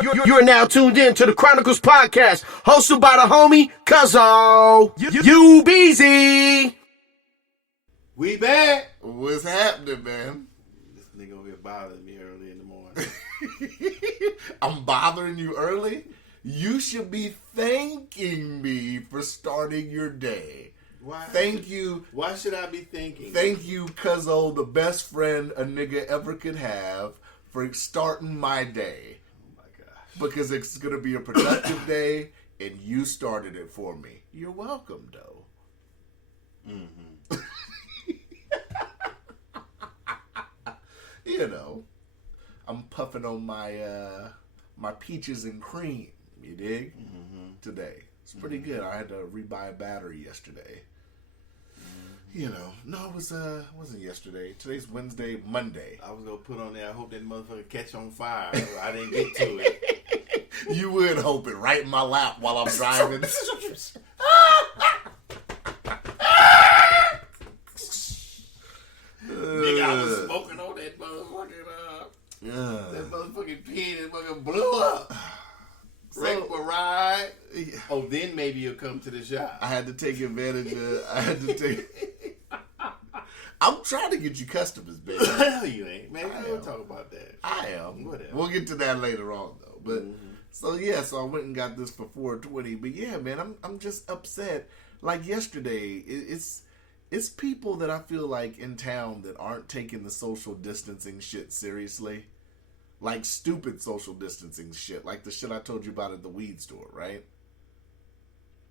You're now tuned in to the Chronicles Podcast, hosted by the homie Cuzzo. You Beezy. We back. What's happening, man? This nigga over here bothering me early in the morning. I'm bothering you early? You should be thanking me for starting your day. Why? Thank you. Why should I be thinking? Thank you, Cuzzo, the best friend a nigga ever could have, for starting my day. Oh my gosh. Because it's going to be a productive day, and you started it for me. You're welcome, though. Mm-hmm. You know, I'm puffing on my my peaches and cream. You dig? Mm-hmm. Today. It's pretty good. I had to rebuy a battery yesterday. You know, no, it wasn't yesterday. Today's Wednesday, Monday. I was gonna put on there. I hope that motherfucker catch on fire. I didn't get to it. You would hope it right in my lap while I'm driving. Nigga, I was smoking on that motherfucking that motherfucking pin and fucking blew up. Wreck for ride. Oh, then maybe you'll come to the shop. I had to take advantage of. I'm trying to get you customers, baby. No, you ain't, man. We don't talk about that. I am. Whatever. We'll get to that later on, though. But so I went and got this for $4.20. But yeah, man, I'm just upset. Like yesterday, it's people that I feel like in town that aren't taking the social distancing shit seriously. Like stupid social distancing shit. Like the shit I told you about at the weed store, right?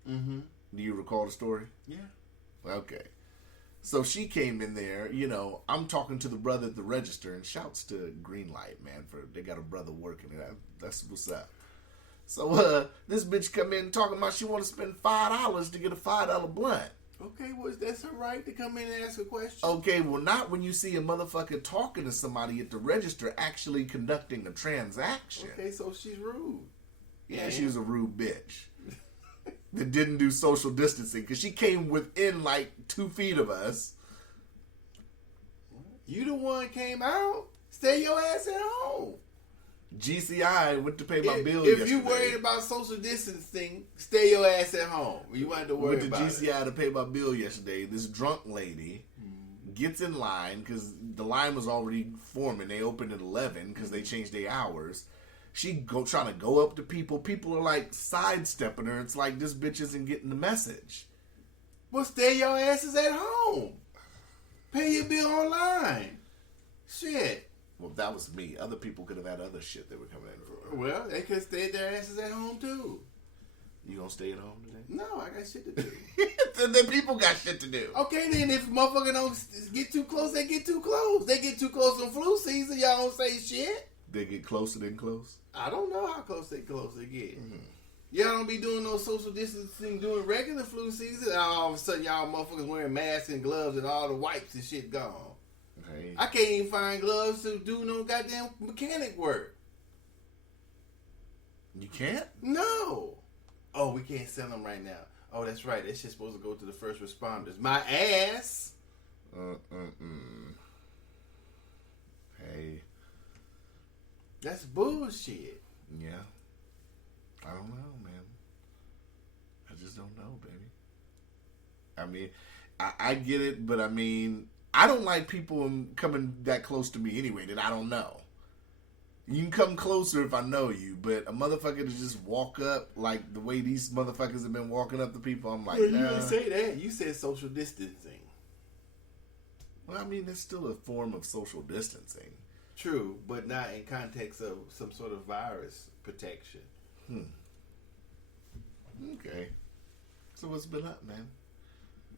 Mm-hmm. Do you recall the story? Yeah. Okay. So she came in there, you know, I'm talking to the brother at the register, and shouts to Greenlight, man, for they got a brother working it. That's what's up. So this bitch come in talking about she want to spend $5 to get a $5 blunt. Okay, well, that's her right to come in and ask a question. Okay, well, not when you see a motherfucker talking to somebody at the register actually conducting a transaction. Okay, so she's rude. Yeah, she was a rude bitch. That didn't do social distancing because she came within like 2 feet of us. You the one came out. Stay your ass at home. GCI went to pay my bill yesterday. If you worried about social distancing, stay your ass at home. You want to worry about it. Went to GCI to pay my bill yesterday. This drunk lady gets in line because the line was already forming. They opened at 11 because they changed their hours. She trying to go up to people. People are like sidestepping her. It's like this bitch isn't getting the message. Well, stay your asses at home. Pay your bill online. Shit. Well, that was me. Other people could have had other shit they were coming in for. Well, they could stay their asses at home too. You gonna stay at home today? No, I got shit to do. Then people got shit to do. Okay, then if motherfucker don't get too close, they get too close. They get too close in flu season, y'all don't say shit. They get closer than close? I don't know how close they get. Mm-hmm. Y'all don't be doing no social distancing during regular flu season. All of a sudden, y'all motherfuckers wearing masks and gloves and all the wipes and shit gone. Hey. I can't even find gloves to do no goddamn mechanic work. You can't? No. Oh, we can't sell them right now. Oh, that's right. That shit's supposed to go to the first responders. My ass. Hey. That's bullshit. Yeah. I don't know, man. I just don't know, baby. I mean, I get it, but I mean, I don't like people coming that close to me anyway that I don't know. You can come closer if I know you, but a motherfucker to just walk up like the way these motherfuckers have been walking up to people, I'm like, well, nah. You didn't say that. You said social distancing. Well, I mean, it's still a form of social distancing. True, but not in context of some sort of virus protection. Okay. So what's been up, man?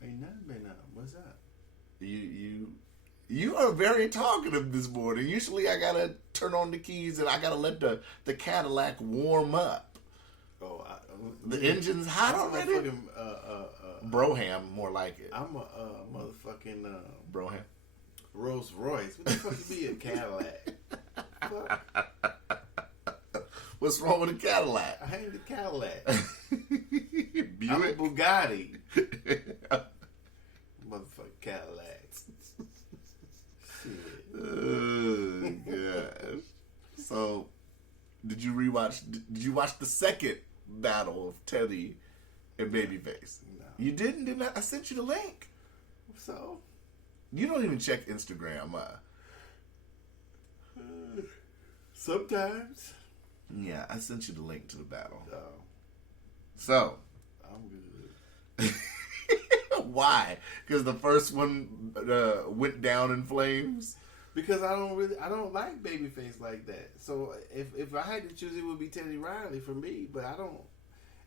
Ain't nothing been up. What's up? You are very talkative this morning. Usually I gotta turn on the keys and I gotta let the Cadillac warm up. Oh, the engine's hot already? Broham, more like it. I'm a motherfucking Broham. Rolls Royce. What the fuck you be a Cadillac? What's wrong with a Cadillac? I ain't a Cadillac. Buick? I'm a Bugatti. Motherfucking Cadillac. Shit. Oh, gosh. So, did you rewatch? Did you watch the second battle of Teddy and Babyface? No. You didn't? Did not? I sent you the link. So You don't even check Instagram, sometimes. Yeah, I sent you the link to the battle. No, So, I'm good. why? Because the first one went down in flames. Because I don't like Babyface like that. So if I had to choose, it would be Teddy Riley for me. But I don't.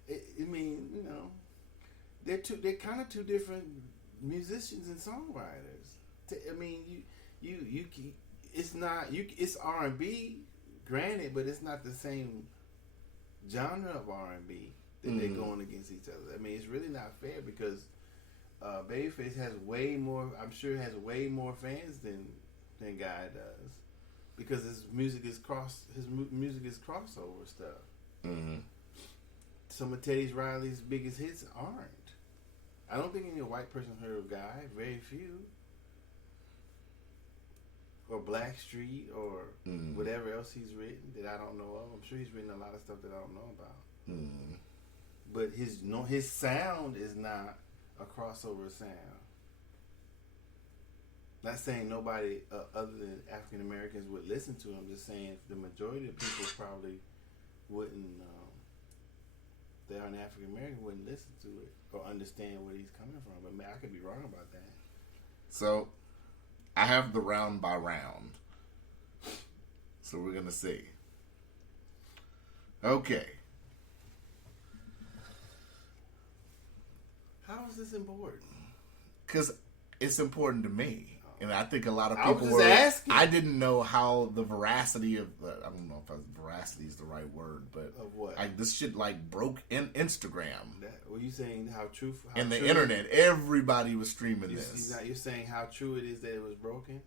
I mean, you know, they're kind of two different musicians and songwriters. I mean, you it's not it's R&B, granted, but it's not the same genre of R&B that they're going against each other. I mean, it's really not fair because Babyface has way more. I'm sure has way more fans than Guy does, because his music is crossover stuff. Mm-hmm. Some of Teddy Riley's biggest hits aren't. I don't think any white person heard of Guy. Very few. Or Blackstreet or whatever else he's written that I don't know of. I'm sure he's written a lot of stuff that I don't know about. But his sound is not a crossover sound. Not saying nobody other than African Americans would listen to him. Just saying the majority of people probably wouldn't. They aren't African American, wouldn't listen to it or understand where he's coming from. But man, I could be wrong about that. So, I have the round by round. So we're gonna see. Okay. How is this important? Because it's important to me. And I think a lot of I people was just asking. I didn't know how the veracity of I don't know if veracity is the right word, but Of what? this shit like broke in Instagram Were you saying how truthful? and the internet. Everybody was streaming this. You're saying how true it is that it was broken?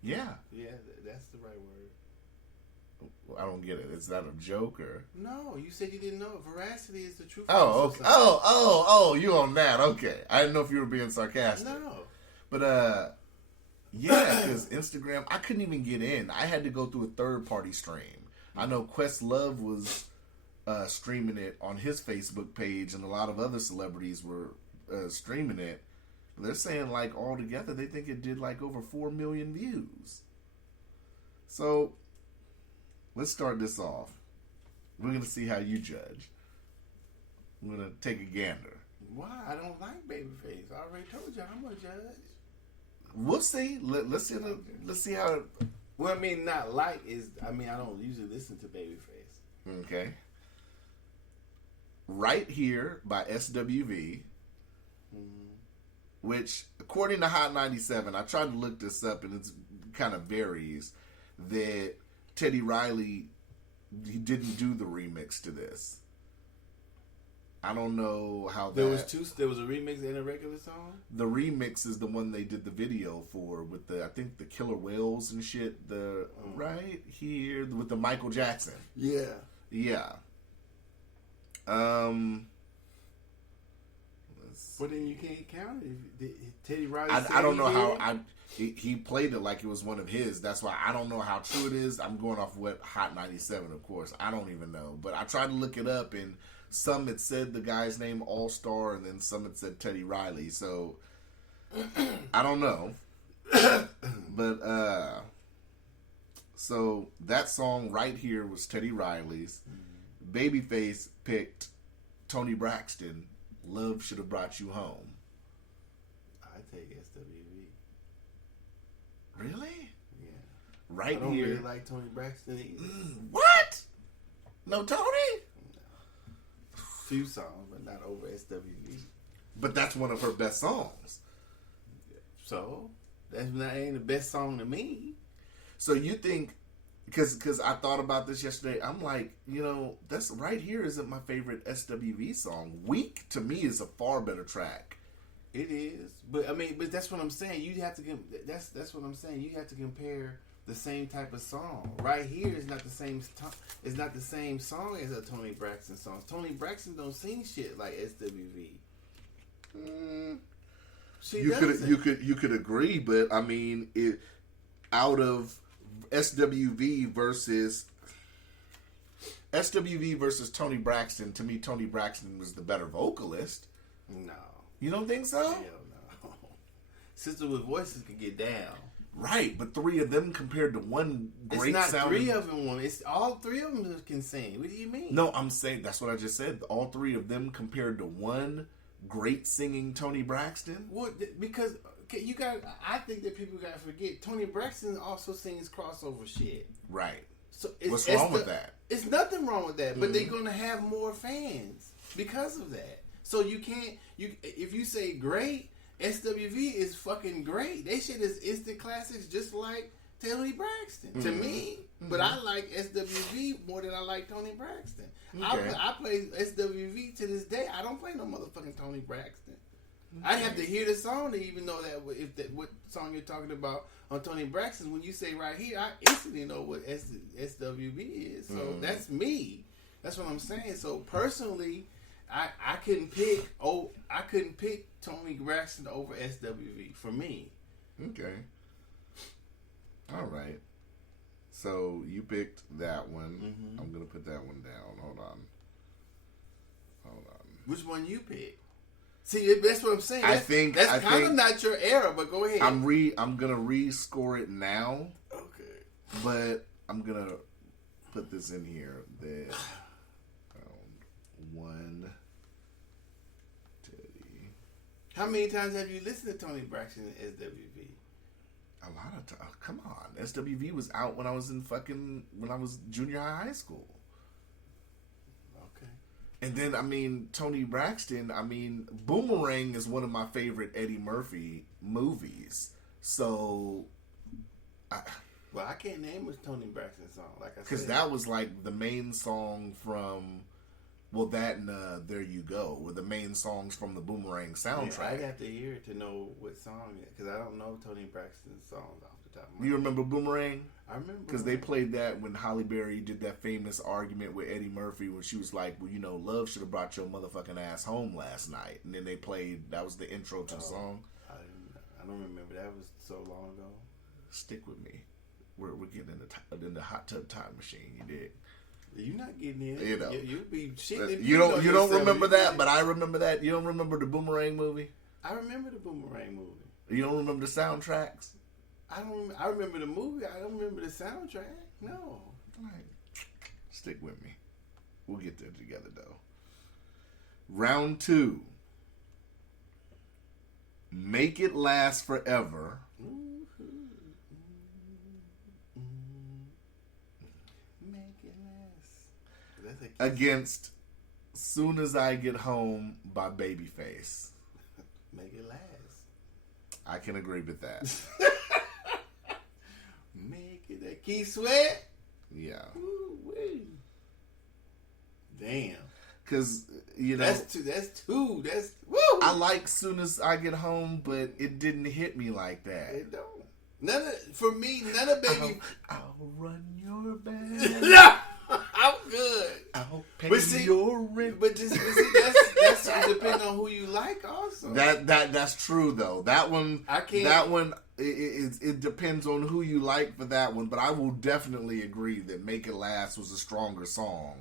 Yeah, Yeah, that's the right word. I don't get it. Is that a joke or? No, you said you didn't know. Veracity is the truth. Oh, okay. Oh, you on that? Okay, I didn't know if you were being sarcastic. No. But yeah, because Instagram, I couldn't even get in. I had to go through a third-party stream. I know Questlove was streaming it on his Facebook page, and a lot of other celebrities were streaming it. They're saying, like, altogether, they think it did, like, over 4 million views. So, let's start this off. We're going to see how you judge. I'm going to take a gander. Why? I don't like Babyface. I already told you I'm a judge. We'll see. Let's see how. Well, I mean, not like is. I mean, I don't usually listen to Babyface. Okay. Right Here by SWV, which, according to Hot 97, I tried to look this up and it kind of varies, that Teddy Riley, he didn't do the remix to this. I don't know how There was a remix and a regular song. The remix is the one they did the video for with I think the Killer Whales and shit. Right Here with the Michael Jackson. Yeah. Yeah. But then you can't count it. Teddy Riley. I don't know how he played it like it was one of his. That's why I don't know how true it is. I'm going off what Hot 97, of course. I don't even know. But I tried to look it up, and some had said the guy's name All Star, and then some had said Teddy Riley. So I don't know. But so that song Right Here was Teddy Riley's. Babyface picked Tony Braxton. Love Should Have Brought You Home. I take SWV. Really? Yeah. Right I don't Here. really like Tony Braxton either. What? No Tony? Few songs, but not over SWV. But that's one of her best songs. So that ain't the best song to me. So you think, because I thought about this yesterday, I'm like, that's Right Here isn't my favorite SWV song. Weak to me is a far better track. It is, but I mean, but that's what I'm saying. You have to that's what I'm saying. You have to compare the same type of song. Right Here is not the same. It's not the same song as a Tony Braxton song. Tony Braxton don't sing shit like SWV. You could agree, but I mean, it out of SWV versus SWV versus Tony Braxton. To me, Tony Braxton was the better vocalist. No. You don't think so? Hell no. Sister with Voices could get down. Right, but three of them compared to one great It's not sounding... three of them. It's all three of them can sing. What do you mean? No, I'm saying, that's what I just said. All three of them compared to one great singing Tony Braxton? Well, because you got, I think that people got to forget, Tony Braxton also sings crossover shit. Right. So what's wrong with that? It's nothing wrong with that, but they're going to have more fans because of that. So you can't, if you say great, SWV is fucking great. They shit is instant classics just like Tony Braxton to me. But I like SWV more than I like Tony Braxton. Okay. I play SWV to this day. I don't play no motherfucking Tony Braxton. I have to hear the song to even know that what song you're talking about on Tony Braxton. When you say right here, I instantly know what SWV is. So that's me. That's what I'm saying. So personally, I couldn't pick. I couldn't pick Tony Braxton over SWV for me. Okay. All right. So you picked that one. I'm gonna put that one down. Hold on. Which one you pick? See, that's what I'm saying. I think that's kind of not your era, but go ahead. I'm gonna rescore it now. Okay. But I'm gonna put this in here. That one. Teddy. How many times have you listened to Tony Braxton and SWV? A lot of times. Come on, SWV was out when I was when I was junior high school. Okay. And then Tony Braxton. Boomerang is one of my favorite Eddie Murphy movies. So, well, I can't name a Tony Braxton song, like I said, because that was like the main song from. Well, that and There You Go were the main songs from the Boomerang soundtrack. Yeah, I'd have to hear it to know what song it is, because I don't know Tony Braxton's songs off the top of my head. You remember Boomerang? I remember. Because they played that when Halle Berry did that famous argument with Eddie Murphy when she was like, well, love should have brought your motherfucking ass home last night. And then they played, that was the intro to the song. I don't remember. That was so long ago. Stick with me. We're getting in the hot tub time machine. You did. You're not getting in. You'll be shitting. You don't remember that, but I remember that. You don't remember the Boomerang movie? I remember the Boomerang movie. You don't remember the soundtracks? I remember the movie. I don't remember the soundtrack. No. All right. Stick with me. We'll get there together, though. Round 2. Make It Last Forever. Against Soon As I Get Home by Babyface. Make It Last. I can agree with that. Make it that Keith Sweat? Yeah. Ooh-wee. Damn. Because, That's two. That's, woo! I like Soon As I Get Home, but it didn't hit me like that. It don't. For me, none of Baby... I'll run your band. No! I'm good. I'll pay your rent. But that's depending on who you like also. That's true though. That one I can't. That one it depends on who you like for that one. But I will definitely agree that Make It Last was a stronger song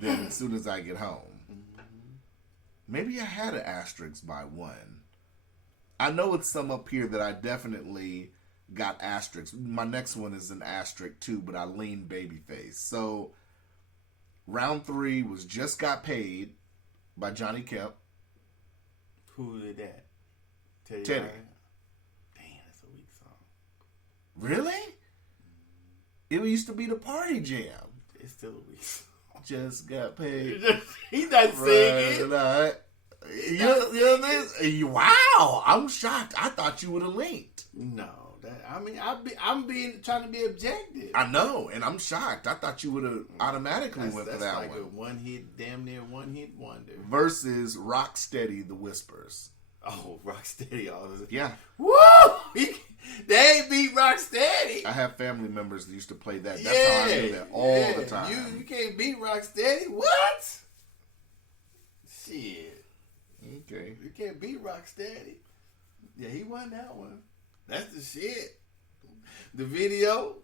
than As Soon As I Get Home. Maybe I had an asterisk by one. I know it's some up here that I definitely got asterisks. My next one is an asterisk too, but I lean Babyface. So round 3 was Just Got Paid by Johnny Kemp. Who did that? Teddy. Damn, that's a weak song. Really? It used to be the party jam. It's still a weak song. Just got paid. He's not singing. Wow, I'm shocked. I thought you would have linked. No. I'm trying to be objective. I know, and I'm shocked. I thought you would have automatically went for that like one. A one hit, damn near one hit wonder. Versus Rocksteady, The Whispers. Oh, Rocksteady, all this. Yeah. Woo! They ain't beat Rocksteady. I have family members that used to play that. That's how I do that all the time. You can't beat Rocksteady. What? Shit. Okay. You can't beat Rocksteady. Yeah, he won that one. That's the shit. The video.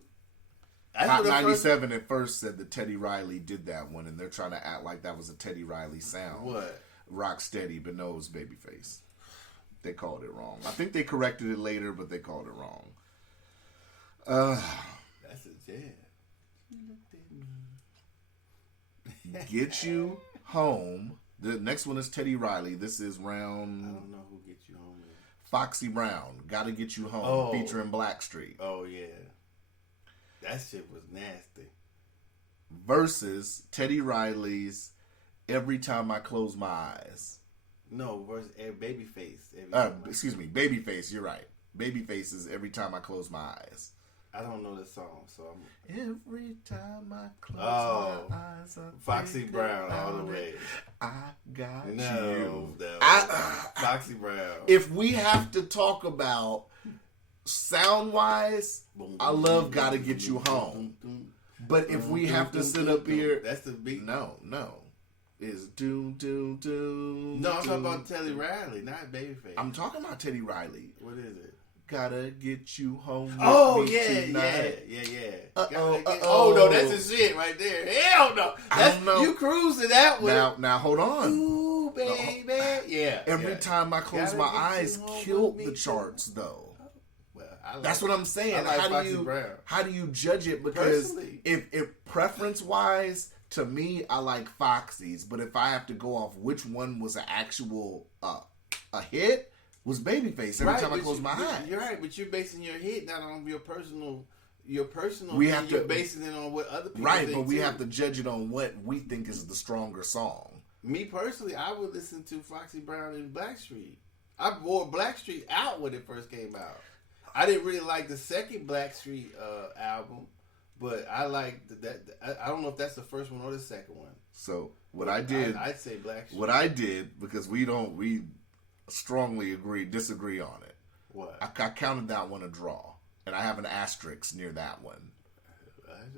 Hot 97 at first said that Teddy Riley did that one, and they're trying to act like that was a Teddy Riley sound. What? Rock Steady, but no, it was Babyface. They called it wrong. I think they corrected it later, but they called it wrong. That's a jam. Get You Home. The next one is Teddy Riley. This is round. I don't know who Get You Home is. Foxy Brown. Gotta Get You Home. Featuring Blackstreet. Oh, yeah. That shit was nasty. Versus Teddy Riley's Every Time I Close My Eyes. No, versus Babyface. Excuse me. Babyface, you're right. Babyface is Every Time I Close My Eyes. I don't know the song, so I'm... Every time I close my eyes, Foxy Brown all the way. I got you. No. Foxy Brown. If we have to talk about sound wise, I love Gotta Get You Home. But if we have to sit up here, that's the beat. No, is doom doom doom. No, I'm talking about Teddy Riley, not Babyface. I'm talking about Teddy Riley. What is it? Gotta get you home. Oh with me yeah. tonight. Oh no, that's the shit right there. Hell no, I don't know. You cruising that way. Now hold on. Ooh baby, yeah. Every time I close my eyes, killed the charts though. Well, that's what I'm saying. How do you judge it? Because personally, if preference wise, to me, I like Foxy's. But if I have to go off which one was an actual a hit. Was Babyface every time I close my eyes. You're right, but you're basing your hit not on your personal. You're basing it on what other people right, think but we too. have to judge it on what we think is the stronger song. Me personally, I would listen to Foxy Brown and Blackstreet. I wore Blackstreet out when it first came out. I didn't really like the second Blackstreet album, but I liked that. I don't know if that's the first one or the second one. So what I did, I'd say Blackstreet. What I did, because we strongly disagree on it. What? I counted that one a draw, and I have an asterisk near that one.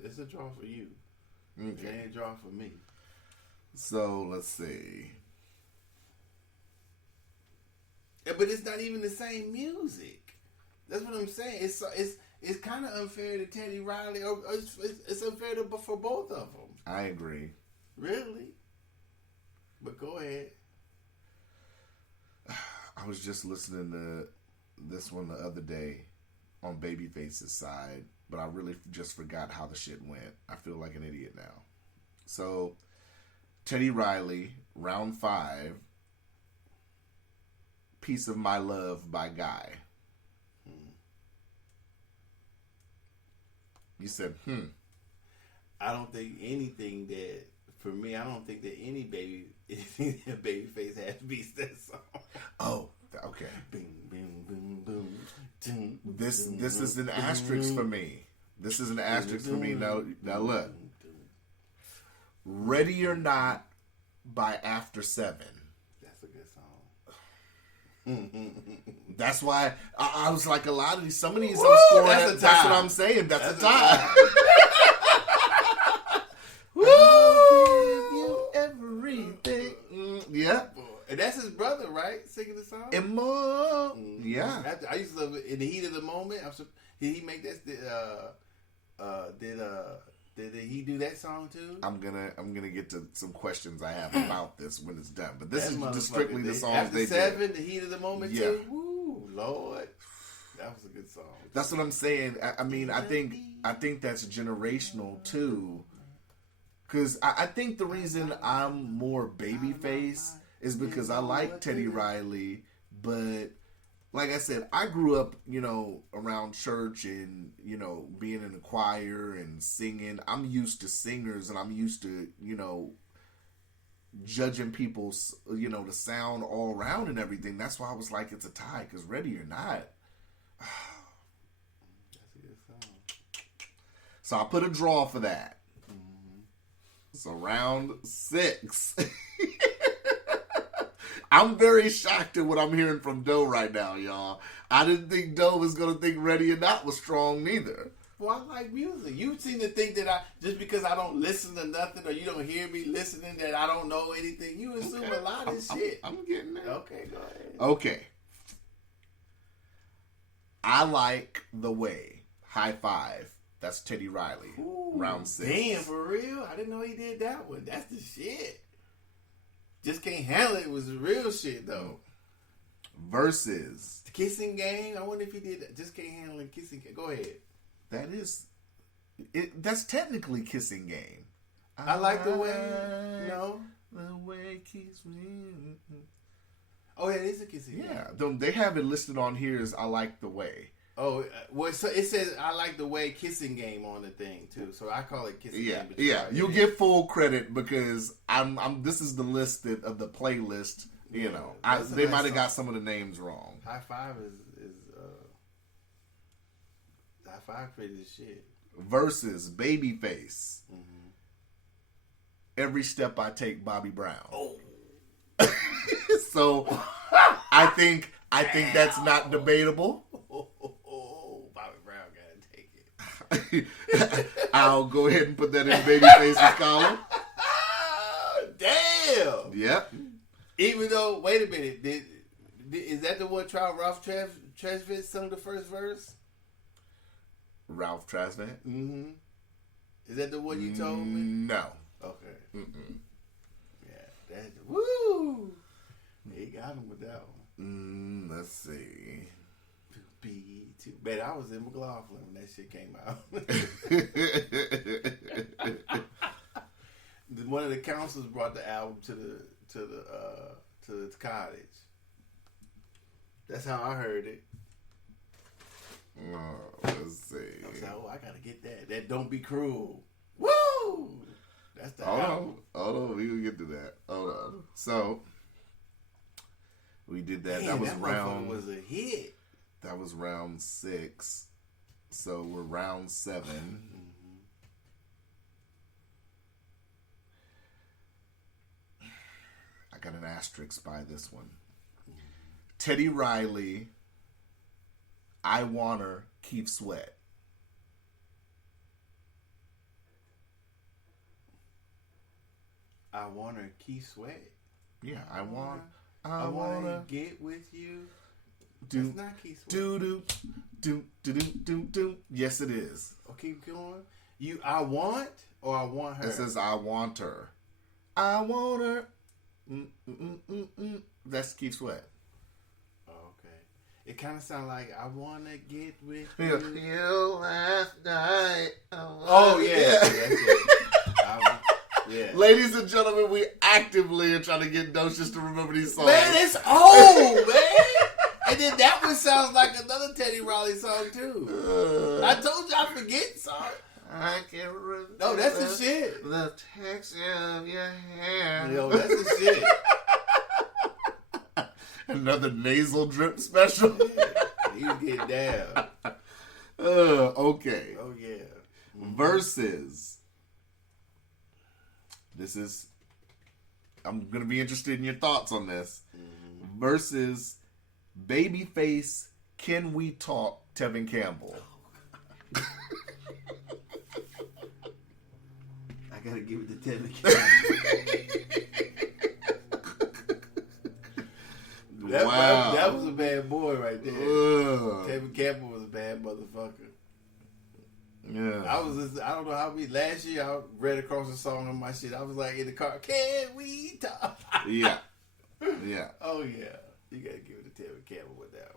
It's a draw for you. Okay. It ain't a draw for me. So let's see. Yeah, but it's not even the same music. That's what I'm saying. It's kind of unfair to Teddy Riley, or it's unfair for both of them. I agree. Really? But go ahead. I was just listening to this one the other day on Babyface's side, but I really just forgot how the shit went. I feel like an idiot now. So, Teddy Riley, round 5, Piece of My Love by Guy. You said, I don't think anything that, for me, I don't think that anything that Babyface has beats that song. Oh, okay. Bing, bing, boom, boom. Ding, This is an asterisk for me. This is an asterisk for me. Now look. Ready or Not by After 7. That's a good song. That's why I was like, a lot of these, some of these Woo, I'm scoring. that's That's a tie. what I'm saying. That's a tie. Woo! You everything. Yeah. And that's his brother, right? Singing the song? And more. Yeah. I used to love it. In the Heat of the Moment. Did he make that? Did he do that song too? I'm gonna get to some questions I have about this when it's done. But this is just strictly the songs after they 7, did. The Heat of the Moment Yeah. too. Woo, Lord, that was a good song. That's what I'm saying. I mean, I think that's generational too. Because I think the reason I'm more Babyface is because I like Teddy Riley, but like I said, I grew up, around church and, being in the choir and singing. I'm used to singers and I'm used to, judging people's, the sound all around and everything. That's why I was like, it's a tie, because Ready or Not. That's a good song. So I put a draw for that. So round 6. I'm very shocked at what I'm hearing from Doe right now, y'all. I didn't think Doe was going to think Ready or Not was strong neither. Well, I like music. You seem to think that just because I don't listen to nothing or you don't hear me listening that I don't know anything. You assume a lot of shit. I'm getting there. Okay, go ahead. Okay. I Like the Way, High Five, That's Teddy Riley. Ooh, round 6. Damn, for real? I didn't know he did that one. That's the shit. Just Can't Handle It was the real shit, though. Versus. The Kissing Game? I wonder if he did that. Just Can't Handle It, Kissing Game. Go ahead. That is. That's technically Kissing Game. I like the way. No. The way it keeps me. Oh, yeah, it is a Kissing Game. Yeah. They have it listed on here as I Like the Way. Oh, well, so it says I Like the Way Kissing Game on the thing too, so I call it Kissing Game. Yeah, you get full credit because I'm. This is the list of the playlist. You know, they might have got some of the names wrong. High Five is High Five crazy as shit. Versus Babyface. Mm-hmm. Every Step I Take, Bobby Brown. Oh, so I think that's not debatable. I'll go ahead and put that in Babyface's column. Damn. Yep. Even though, wait a minute, is that the one Ralph Tresvant sung the first verse? Ralph Tresvant? Mm-hmm. Is that the one you told me? No. Okay. Mm-mm. Yeah. That's woo. He got him with that one. Let's see. Man, I was in McLaughlin when that shit came out. One of the counselors brought the album to the cottage. That's how I heard it. Oh, let's see. I was like, oh, I gotta get that. That Don't Be Cruel. Woo! That's the album. Hold on, we gonna get to that. Hold on. So we did that. Man, that was that round. Was a hit. That was round 6. So we're round 7. Mm-hmm. I got an asterisk by this one. Teddy Riley, I Want Her, Keith Sweat. I Want Her, Keith Sweat. Yeah, I want to get with you. That's not Keith Sweat. Do. Yes, it is. Oh, keep going. I want or I want her? It says I want her. I want her. That's Keith Sweat. Oh, okay. It kind of sounds like I want to get with you last night. Oh, yeah. That's it. Yeah. Ladies and gentlemen, we actively are trying to get Docious to remember these songs. Man, it's old, man. And then that one sounds like another Teddy Riley song, too. I told you I forget songs. I can remember. No, that's the shit. The texture of your hair. Yo, that's the shit. Another nasal drip special. You get down. Okay. Oh, yeah. Versus. This is. I'm going to be interested in your thoughts on this. Mm-hmm. Versus Babyface, Can We Talk, Tevin Campbell. I got to give it to Tevin Campbell. That was a bad boy right there. Tevin Campbell was a bad motherfucker. Yeah. I don't know how last year I read across a song on my shit. I was like in the car, can we talk? Yeah. Yeah. Oh yeah. You gotta give it to Tevin Campbell with that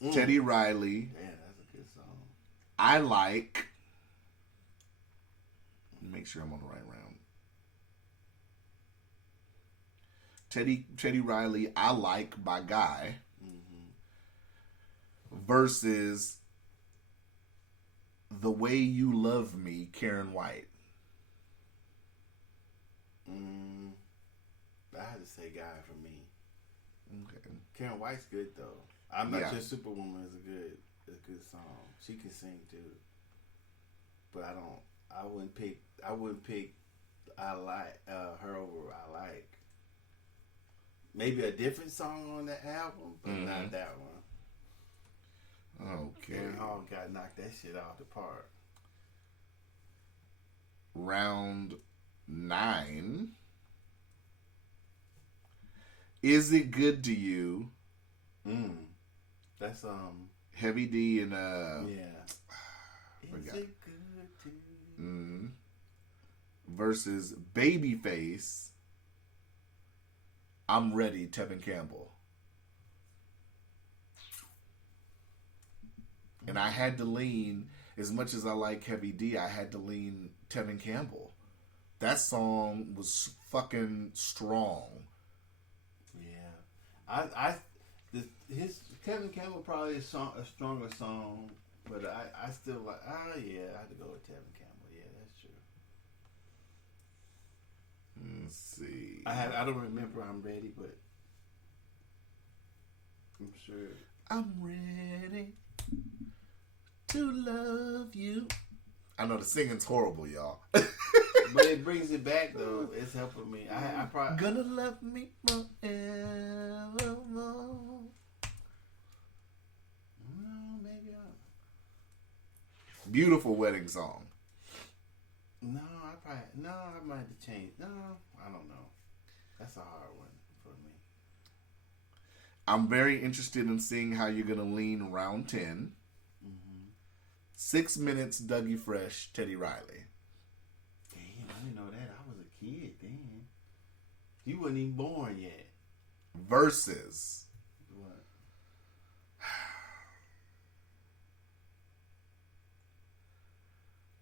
one. Teddy Riley. Yeah, that's a good song. I like. Make sure I'm on the right round. Teddy Riley, I Like by Guy. Versus The Way You Love Me, Karen White. I had to say Guy for me. Okay. Karen White's good though. I'm Not Your Superwoman is a good song. She can sing too. But I wouldn't pick I Like her over I Like. Maybe a different song on the album, but not that one. Okay. Aaron Hall got knocked that shit out the park. Round 9. Is It Good to You? That's Heavy D and Is it good to you? Versus Babyface. I'm Ready, Tevin Campbell. And I had to lean, as much as I like Heavy D, I had to lean Tevin Campbell. That song was fucking strong. Yeah, his Kevin Campbell probably is a stronger song, but I still like. I had to go with Kevin Campbell. Yeah, that's true. Let's see. I don't remember I'm Ready, but I'm sure. I'm ready to love you. I know the singing's horrible, y'all. But it brings it back though. It's helping me. I probably gonna love me forevermore. Maybe Beautiful wedding song. I might have to change. No, I don't know. That's a hard one for me. I'm very interested in seeing how you're gonna lean round 10. 6 minutes, Dougie Fresh, Teddy Riley. Damn, I didn't know that. I was a kid then. You wasn't even born yet. Versus What?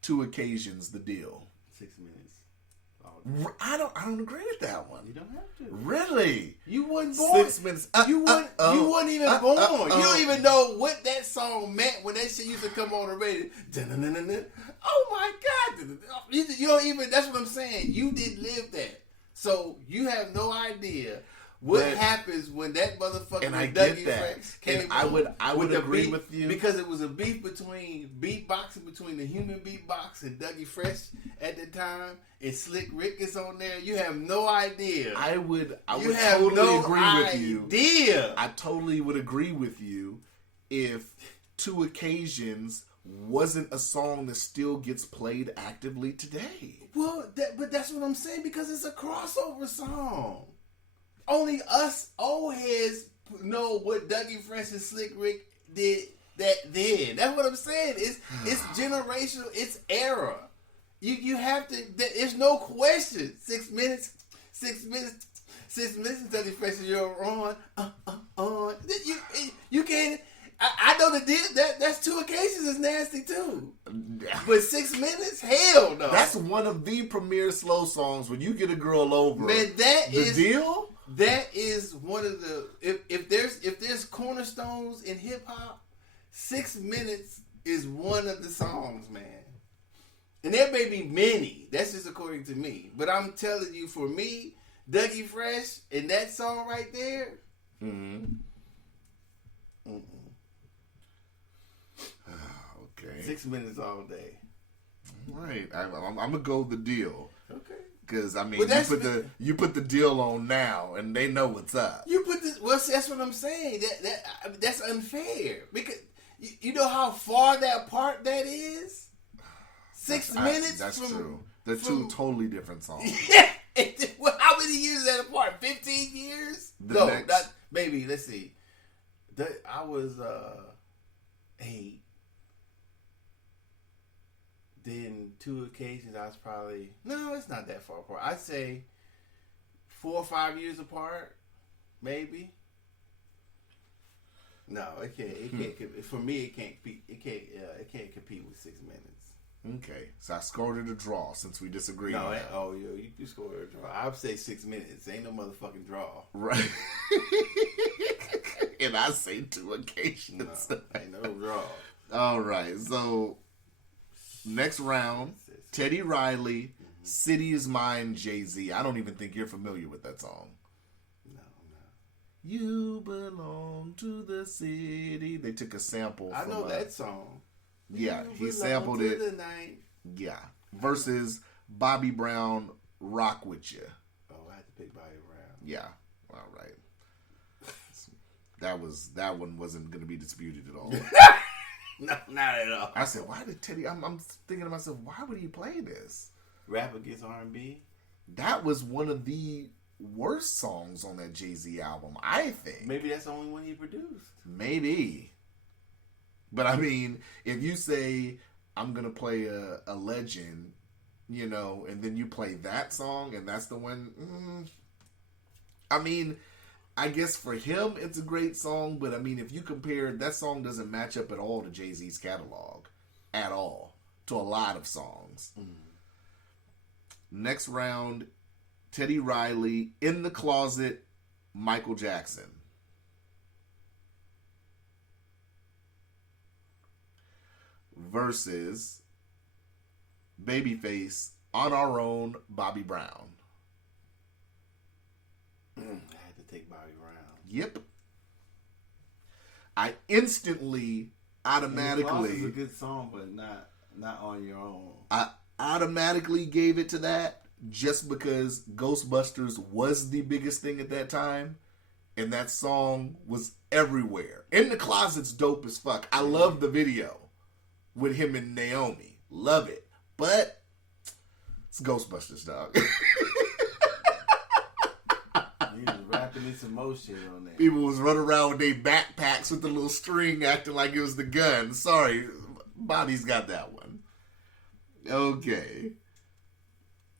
Two Occasions, The Deal. 6 minutes. I don't agree with that one. You don't have to. Really? You wasn't born. 6 minutes. You wasn't even born. You don't even know what that song meant when that shit used to come on the radio. Dun-dun-dun-dun-dun. Oh my God. You don't even, that's what I'm saying. You didn't live that. So you have no idea what happens when that motherfucker and I Dougie get that. Fresh came And I would agree beef, with you. because it was a beef between beatboxing between the human beatbox and Dougie Fresh at the time, and Slick Rick is on there. You have no idea. I would You have totally no agree with you. idea. I totally would agree with you if Two Occasions wasn't a song that still gets played actively today. Well, but that's what I'm saying, because it's a crossover song. Only us old heads know what Dougie Fresh and Slick Rick did that then. That's what I'm saying. It's generational. It's era. You have to. There's no question. 6 minutes. 6 minutes. 6 minutes. Dougie Fresh and you're on. You can't. I know the deal. That's Two Occasions is nasty too. But 6 minutes, hell no. That's one of the premier slow songs when you get a girl over. Man, the deal. That is one of the if there's cornerstones in hip hop, 6 minutes is one of the songs, man. And there may be many. That's just according to me. But I'm telling you, for me, Dougie Fresh and that song right there. Okay. 6 minutes all day. Right. I'm gonna go with The Deal. Okay. Because I mean, Well, you put the deal on now, and they know what's up. You put this. Well, see, that's what I'm saying. That's unfair, because you know how far that apart that is. 6 minutes. That's true. They're two totally different songs. Yeah. How many years is that apart? 15 years? Maybe. Let's see. I was 8. Then Two Occasions, I was probably... No, it's not that far apart. I'd say 4 or 5 years apart, maybe. No, it can't. For me, it can't. It can't compete with 6 minutes. Okay, so I scored it a draw since we disagreed. No, on that. you scored a draw. I'd say 6 minutes. Ain't no motherfucking draw. Right. And I say Two Occasions. No, ain't no draw. All right, so next round, Teddy Riley, City Is Mine, Jay-Z. I don't even think you're familiar with that song. No. You belong to the city. They took a sample I from know that song. Yeah, You he belong sampled to it. the night. Yeah. Versus Bobby Brown, Rock With You. Oh, I had to pick Bobby Brown. Yeah. All right. That one wasn't going to be disputed at all. No, not at all. I said, why did Teddy... I'm thinking to myself, why would he play this? Rap against R&B? That was one of the worst songs on that Jay-Z album, I think. Maybe that's the only one he produced. Maybe. But I mean, if you say I'm gonna play a legend, you know, and then you play that song and that's the one. I mean, I guess for him it's a great song, but I mean, if you compare, that song doesn't match up at all to Jay-Z's catalog, at all, to a lot of songs. Next round, Teddy Riley, In the Closet, Michael Jackson. Versus Babyface, On Our Own, Bobby Brown. I had to take Bobby Brown. Yep. I instantly, automatically... It's a good song, but not On Your Own. I automatically gave it to that just because Ghostbusters was the biggest thing at that time. And that song was everywhere. In the Closet's dope as fuck. I love the video with him and Naomi. Love it. But it's Ghostbusters, dog. He was rapping in some more shit on that. People was running around with their backpacks with the little string acting like it was the gun. Sorry, Bobby's got that one. Okay.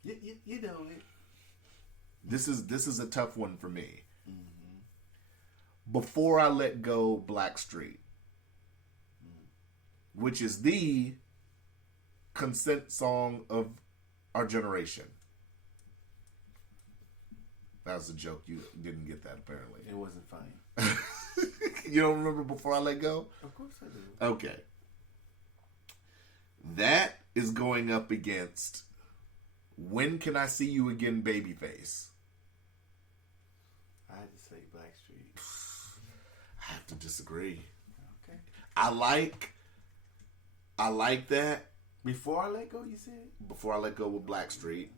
You know it. This is a tough one for me. Before I Let Go, Blackstreet. Which is the consent song of our generation. That was a joke. You didn't get that, apparently. It wasn't funny. You don't remember Before I Let Go? Of course I do. Okay. That is going up against When Can I See You Again, Babyface. I had to say Blackstreet. I have to disagree. Okay. I like that. Before I Let Go, you said? Before I Let Go with Blackstreet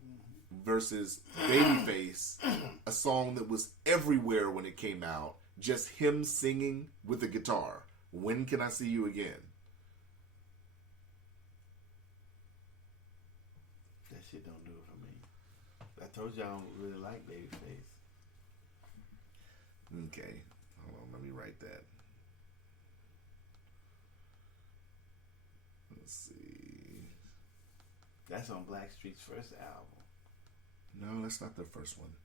versus Babyface, a song that was everywhere when it came out, just him singing with a guitar. When Can I See You Again? That shit don't do it for me. I told you I don't really like Babyface. Okay. Hold on, let me write that. Let's see. That's on Blackstreet's first album. No, that's not their first one.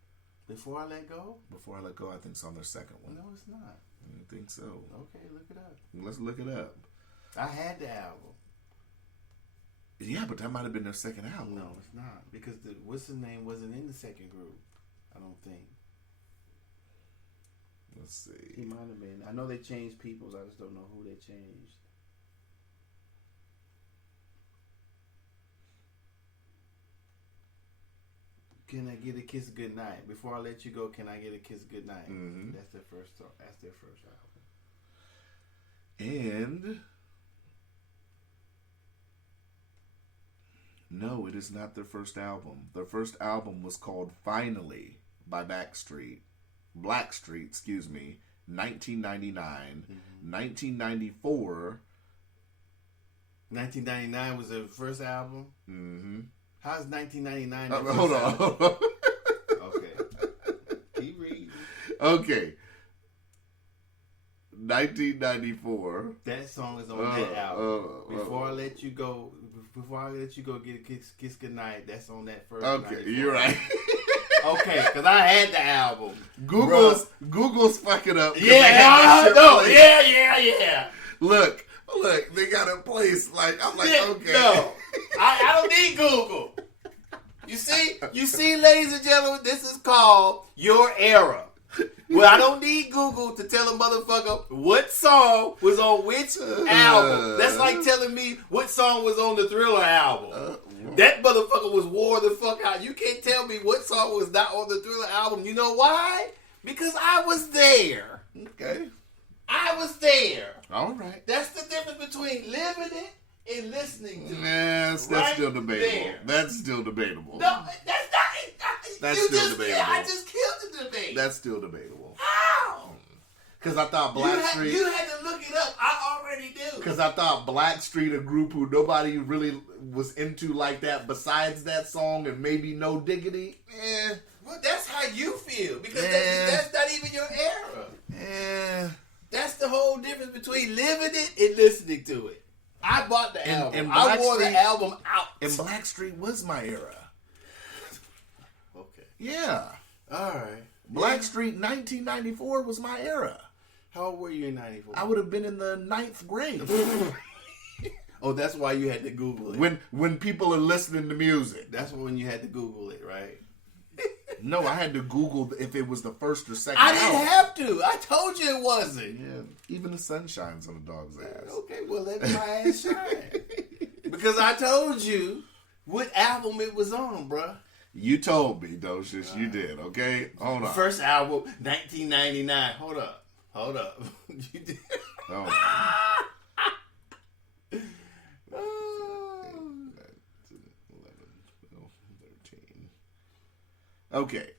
Before I Let Go? Before I Let Go, I think it's on their second one. No, it's not. I think so. Okay, look it up. Let's look it up. I had the album. Yeah, but that might have been their second album. No, it's not. Because what's his name wasn't in the second group. I don't think. Let's see. He might have been. I know they changed peoples. I just don't know who they changed. Can I Get a Kiss Goodnight? Before I Let You Go, Can I Get a Kiss Goodnight? Mm-hmm. That's their first song. That's their first album. And no, it is not their first album. Their first album was called Finally by Blackstreet, 1999. 1994. 1999 was their first album? Mm-hmm. How's 1999? Hold on. Okay. Keep reading. Okay. 1994. That song is on that album. Before I Let You Go, Get a Kiss Goodnight. That's on that first. Okay, 94. you're right. Okay, because I had the album. Google's fucking up. Yeah, no, yeah. Look, they got a place like I'm like, okay. No, I don't need Google. You see, ladies and gentlemen, this is called your era. Well, I don't need Google to tell a motherfucker what song was on which album. That's like telling me what song was on the Thriller album. That motherfucker was wore the fuck out. You can't tell me what song was not on the Thriller album. You know why? Because I was there. Okay. I was there. All right. That's the difference between living it and listening to it. That's Right still debatable. there. That's still debatable. No, that's not. That's still debatable. I just killed the debate. That's still debatable. How? Because I thought Blackstreet. You had to look it up. I already do. Because I thought Blackstreet, a group who nobody really was into like that, besides that song and maybe No Diggity. Well, that's how you feel because that's not even your era. That's the whole difference between living it and listening to it. I bought the album. And I wore the album out. And Blackstreet was my era. Okay. Yeah. All right. Blackstreet 1994 was my era. How old were you in 94? I would have been in the 9th grade. Oh, that's why you had to Google it. When people are listening to music. That's when you had to Google it, right? No, I had to Google if it was the first or second I didn't album. have to. I told you it wasn't. Yeah, even the sun shines on a dog's ass. Okay, well, let my ass shine. Because I told you what album it was on, bruh. You told me, Docious. You did, okay? Hold on. First album, 1999. Hold up. You did. Hold on. 13. Okay.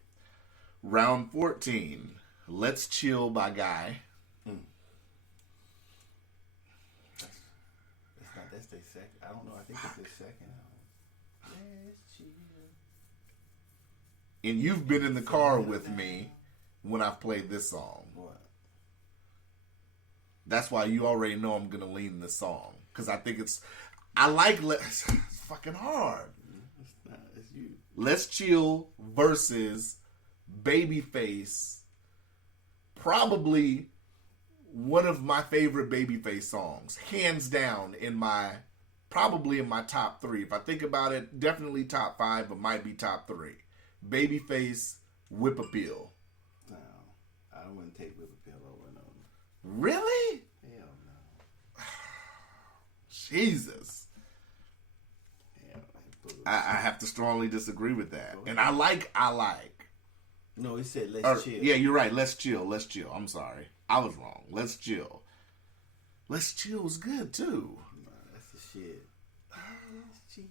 Round 14. Let's Chill by Guy. That's their second. I don't know. I think it's their second album. Let's chill. And you've been in the car with me when I've played this song. What? That's why you already know I'm going to lean this song. Because I think it's fucking hard. It's not. It's you. Let's Chill versus Babyface. Probably one of my favorite Babyface songs. Hands down probably in my top 3. If I think about it, definitely top 5, but might be top 3. Babyface, Whip Appeal. No, I wouldn't take Whip Appeal over no. Really? Hell no. Jesus. Hell, I have to strongly disagree with that. And I like. No, he said let's chill. Yeah, you're right. Let's chill. I'm sorry. I was wrong. Let's chill. Let's chill was good too. Nah, that's the shit. Let's chill.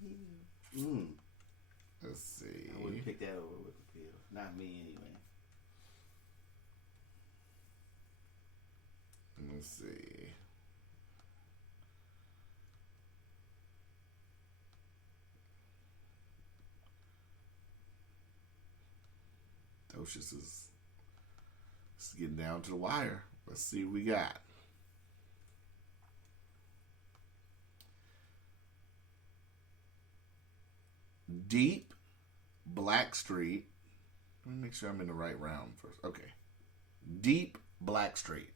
Let's see. I wouldn't pick that over Whip Appeal. Not me anyway. Let's see. Docious is getting down to the wire. Let's see what we got. Deep, Blackstreet. Let me make sure I'm in the right round first. Okay. Deep, Blackstreet.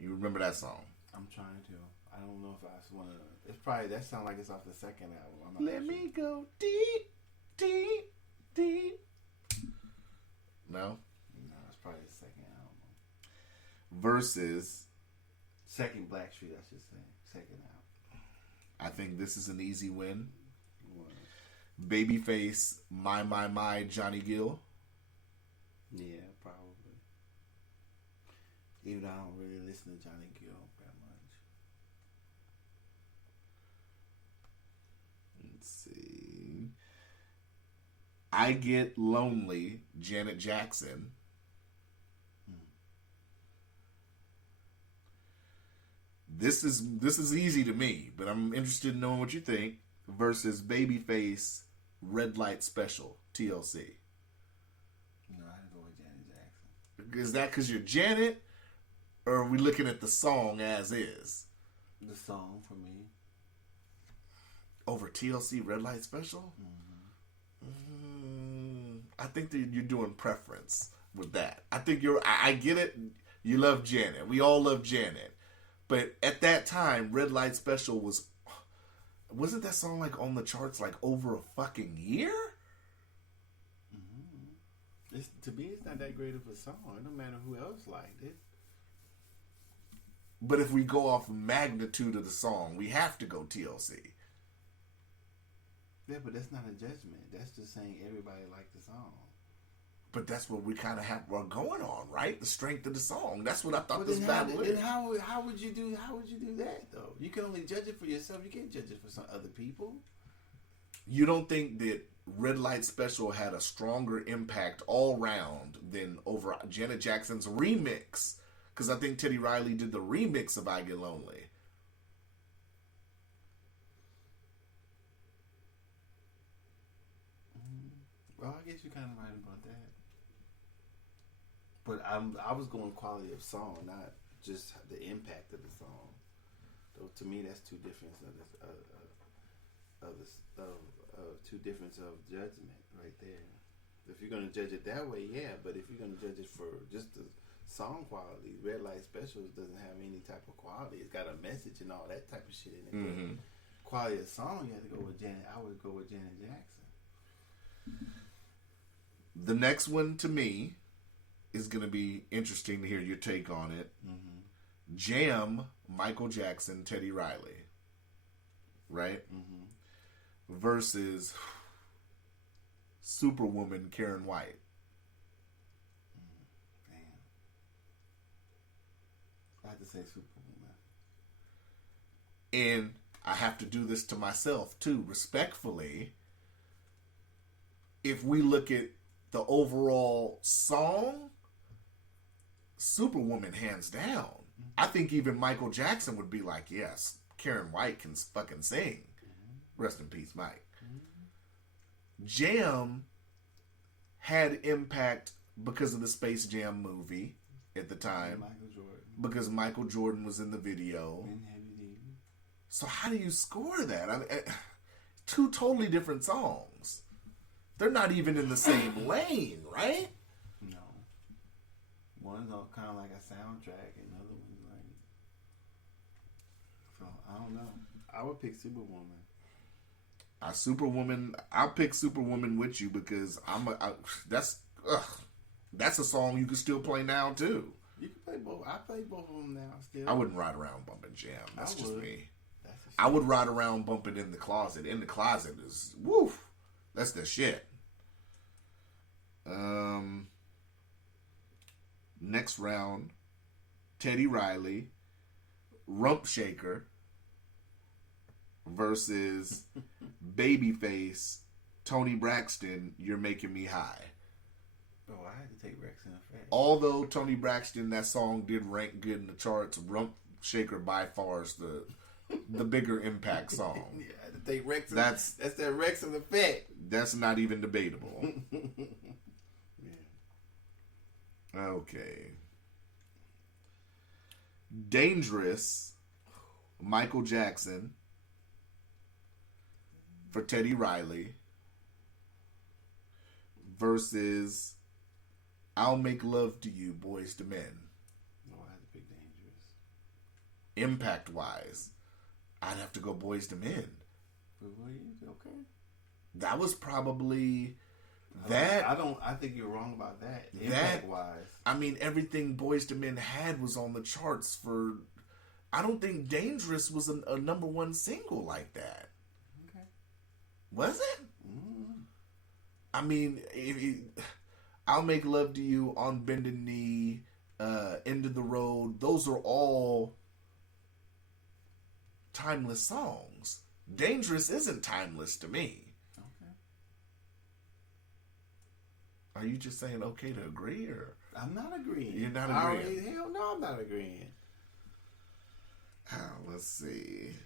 You remember that song? I'm trying to. I don't know if I just want to. It's probably that sounds like it's off the second album. I'm not Let sure. me go deep, deep, deep. No? No, it's probably the second album. Versus, Second Blackstreet, I should say. Second album. I think this is an easy win. What? Babyface, My, Johnny Gill. Yeah, probably. Even though I don't really listen to Johnny Gill that much. Let's see. I Get Lonely, Janet Jackson. This is easy to me, but I'm interested in knowing what you think. Versus Babyface, Red Light Special, TLC. No, I didn't go with Janet Jackson. Is that because you're Janet, or are we looking at the song as is? The song for me. Over TLC, Red Light Special? I think that you're doing preference with that. I think I get it. You love Janet. We all love Janet. But at that time, Red Light Special wasn't that song like on the charts like over a fucking year? To me, it's not that great of a song. It don't matter who else liked it. But if we go off magnitude of the song, we have to go TLC. Yeah, but that's not a judgment. That's just saying everybody liked the song. But that's what we kind of we're going on, right? The strength of the song. That's what I thought But this then battle is. how would you do that though? You can only judge it for yourself. You can't judge it for some other people. You don't think that Red Light Special had a stronger impact all round than over Janet Jackson's remix? Because I think Teddy Riley did the remix of I Get Lonely. Well, I guess you're kind of right about that. But I was going quality of song, not just the impact of the song. So to me, that's two difference of two difference of judgment right there. If you're gonna judge it that way, yeah. But if you're gonna judge it for just the song quality, Red Light Specials doesn't have any type of quality. It's got a message and all that type of shit in it. Mm-hmm. Quality of song, you have to go with Janet. I would go with Janet Jackson. The next one to me is going to be interesting to hear your take on it. Mm-hmm. Jam, Michael Jackson, Teddy Riley. Right? Mm-hmm. Versus Superwoman, Karen White. Damn. I have to say Superwoman. And I have to do this to myself too, respectfully. If we look at the overall song, Superwoman hands down. Mm-hmm. I think even Michael Jackson would be like, yes, Karen White can fucking sing. Mm-hmm. Rest in peace, Mike. Mm-hmm. Jam had impact because of the Space Jam movie at the time. Michael Jordan. Because Michael Jordan was in the video. So how do you score that? I mean, two totally different songs. They're not even in the same lane, right? No. One's kind of like a soundtrack, and the other one's like. So I don't know. I would pick Superwoman. I'll pick Superwoman with you because that's a song you can still play now too. You can play both. I play both of them now still. I wouldn't ride around bumping Jam. That's just me. That's I would ride around bumping In the Closet. In the Closet is woof. That's the shit. Next round, Teddy Riley, Rump Shaker versus Babyface, Tony Braxton, You're Making Me High. Oh, I had to take Braxton effect. Although Tony Braxton, that song did rank good in the charts, Rump Shaker by far is the bigger impact song. Yeah, I had to take Rex. That's that Wrexham effect. That's not even debatable. Yeah. Okay. Dangerous, Michael Jackson for Teddy Riley versus I'll Make Love to You, Boys to Men. No, I had to pick Dangerous. Impact wise, I'd have to go Boys to Men. Okay. That was probably I think you're wrong about that. Impact wise. I mean, everything Boys to Men had was on the charts for. I don't think Dangerous was a number one single like that. Okay. Was it? Mm-hmm. I mean, I'll Make Love to You, On Bended Knee, End of the Road. Those are all timeless songs. Dangerous isn't timeless to me. Okay. Are you just saying okay to agree, or I'm not agreeing? You're not agreeing. Hell no, I'm not agreeing. Let's see.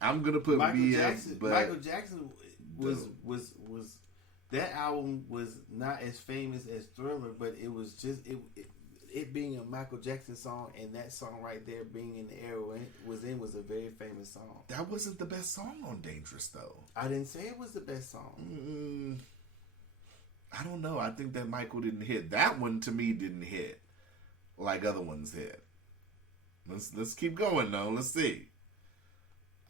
I'm gonna put Michael BX, Jackson. but Michael Jackson was that album was not as famous as Thriller, but it was just it being a Michael Jackson song, and that song right there being in the era it was a very famous song. That wasn't the best song on Dangerous, though. I didn't say it was the best song. I don't know. I think that Michael didn't hit. That one to me didn't hit like other ones hit. Let's keep going though. Let's see.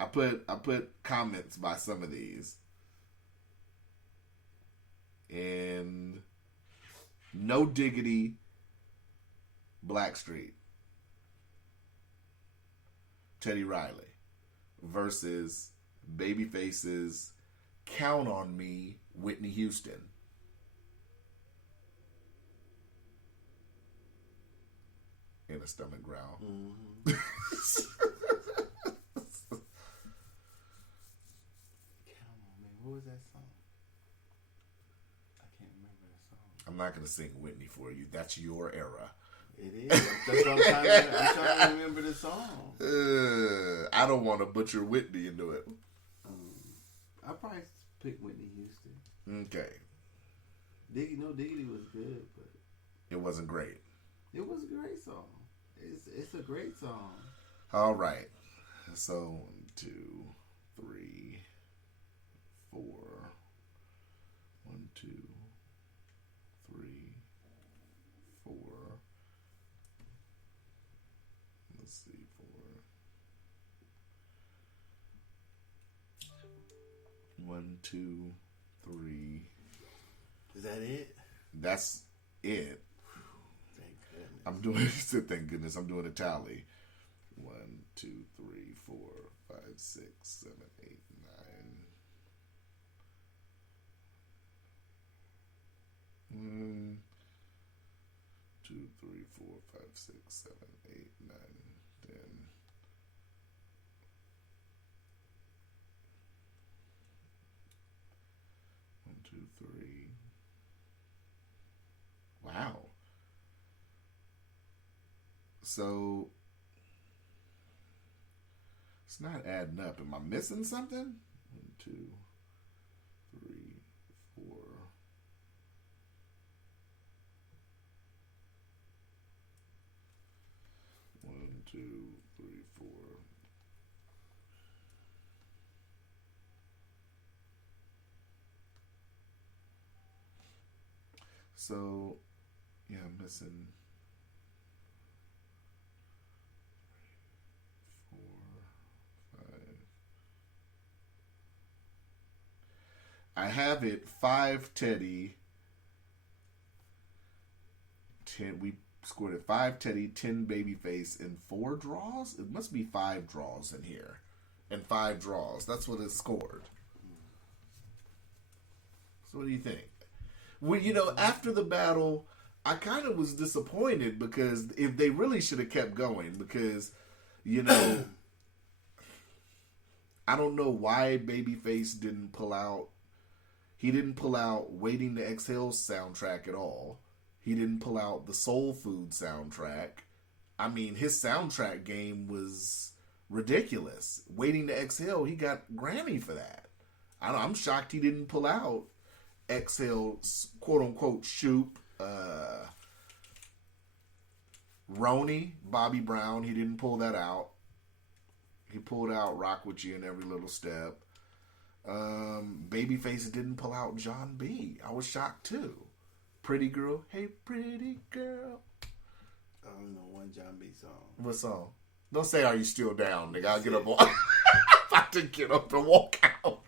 I put comments by some of these. And No Diggity, Blackstreet, Teddy Riley versus Babyface's Count on Me, Whitney Houston. In a stomach growl. Mm-hmm. Count on Me. What was that song? I can't remember that song. I'm not going to sing Whitney for you. That's your era. It is. That's what I'm trying to remember the song. I don't want to butcher Whitney into it. I'll probably pick Whitney Houston. Okay. Diggity was good, but it wasn't great. it was a great song. It's a great song. All right. So 1, 2, 3, 4. 1, 2, 3, 4. Let's see, 4. 1, 2, 3. Is that it? That's it. Thank goodness. I'm doing. Thank goodness, I'm doing a tally. 1, 2, 3, 4, 5, 6, 7, 8, 9. 2, 3, 4, 5, 6, 7, 8, 9, 10. 1, 2, 3. Wow. So it's not adding up. Am I missing something? 1, 2, 3, 4. 1, 2, 3, 4. So, yeah, I'm missing 4, 5. I have it 5 Teddy, 10. We scored it 5 Teddy, 10 Babyface, and 4 draws. It must be 5 draws in here, and 5 draws. That's what it scored. So what do you think? Well, after the battle, I kind of was disappointed because if they really should have kept going, because I don't know why Babyface didn't pull out. He didn't pull out Waiting to Exhale soundtrack at all. He didn't pull out the Soul Food soundtrack. I mean, his soundtrack game was ridiculous. Waiting to Exhale, he got Grammy for that. I'm shocked he didn't pull out Exhale, quote unquote, Shoop, Roni, Bobby Brown. He didn't pull that out. He pulled out Rock With You in Every Little Step. Babyface didn't pull out John B. I was shocked too. Pretty Girl, hey pretty girl. I don't know one John B song. What song? Don't say Are You Still Down, nigga. I'll get up on about to get up and walk out.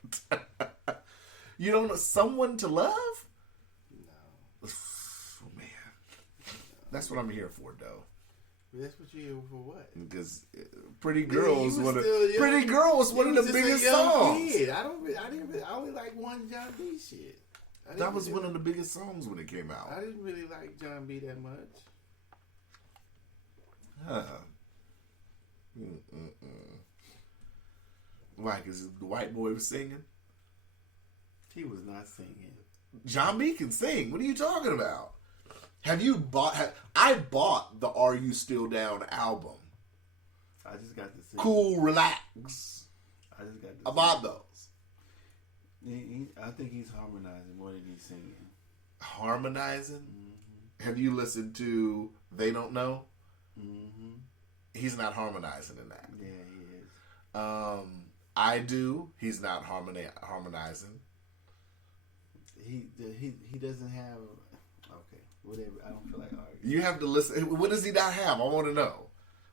You don't know Someone to Love? No. Oh man. That's what I'm here for though. That's what you here for what? Because Pretty Girl was one of the biggest young songs. Kid. I only like one John B shit. That was one of the biggest songs when it came out. I didn't really like John B that much. Huh. Why? Because the white boy was singing? He was not singing. John B can sing. What are you talking about? Have you bought... I bought the Are You Still Down album. I just got to sing. Cool, relax. I just got to I bought those. I think he's harmonizing more than he's singing. Harmonizing? Mm-hmm. Have you listened to They Don't Know? Mm-hmm. He's not harmonizing in that. Yeah, he is. I Do. He's not harmonizing. He doesn't have... Okay, whatever. I don't feel like arguing. You have to listen. What does he not have? I want to know.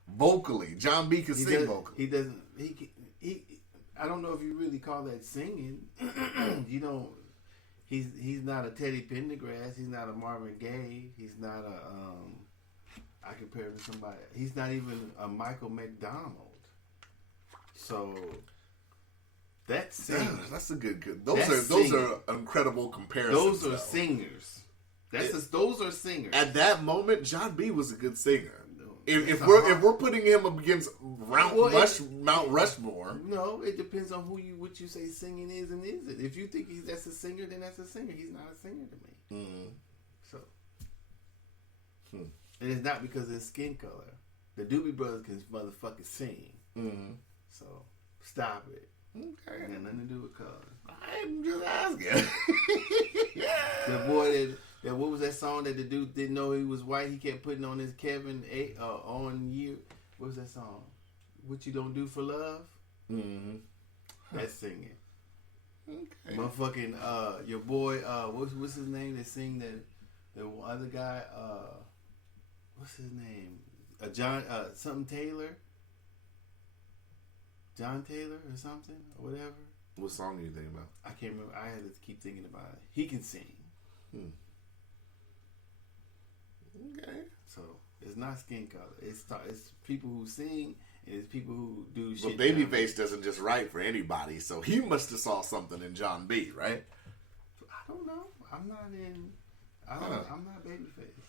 Vocally. John B can sing vocally. He doesn't... He I don't know if you really call that singing. He's not a Teddy Pendergrass. He's not a Marvin Gaye. He's not a I compare him to somebody. He's not even a Michael McDonald. So that's singing. That's a good. Those are incredible comparisons. Those are singers. Those are singers. At that moment, John B was a good singer. If we're putting him up against Mount Rushmore, no, it depends on what you say singing is and isn't. If you think that's a singer, then that's a singer. He's not a singer to me. Mm-hmm. So, and it's not because of his skin color. The Doobie Brothers can motherfucking sing. Mm-hmm. So stop it. Okay, it got nothing to do with color. I'm just asking. The boy that what was that song that the dude didn't know he was white? He kept putting on his Kevin on you. What was that song? What you don't do for love? Mm-hmm. That's singing. Okay. Motherfucking your boy what's his name that sing the other guy what's his name? John something Taylor. John Taylor or something or whatever. What song are you thinking about? I can't remember. I had to keep thinking about it. He can sing. Okay. So it's not skin color. It's people who sing and it's people who do shit. But Babyface doesn't just write for anybody, so he must have saw something in John B, right? I don't know. I'm not in. I'm not Babyface.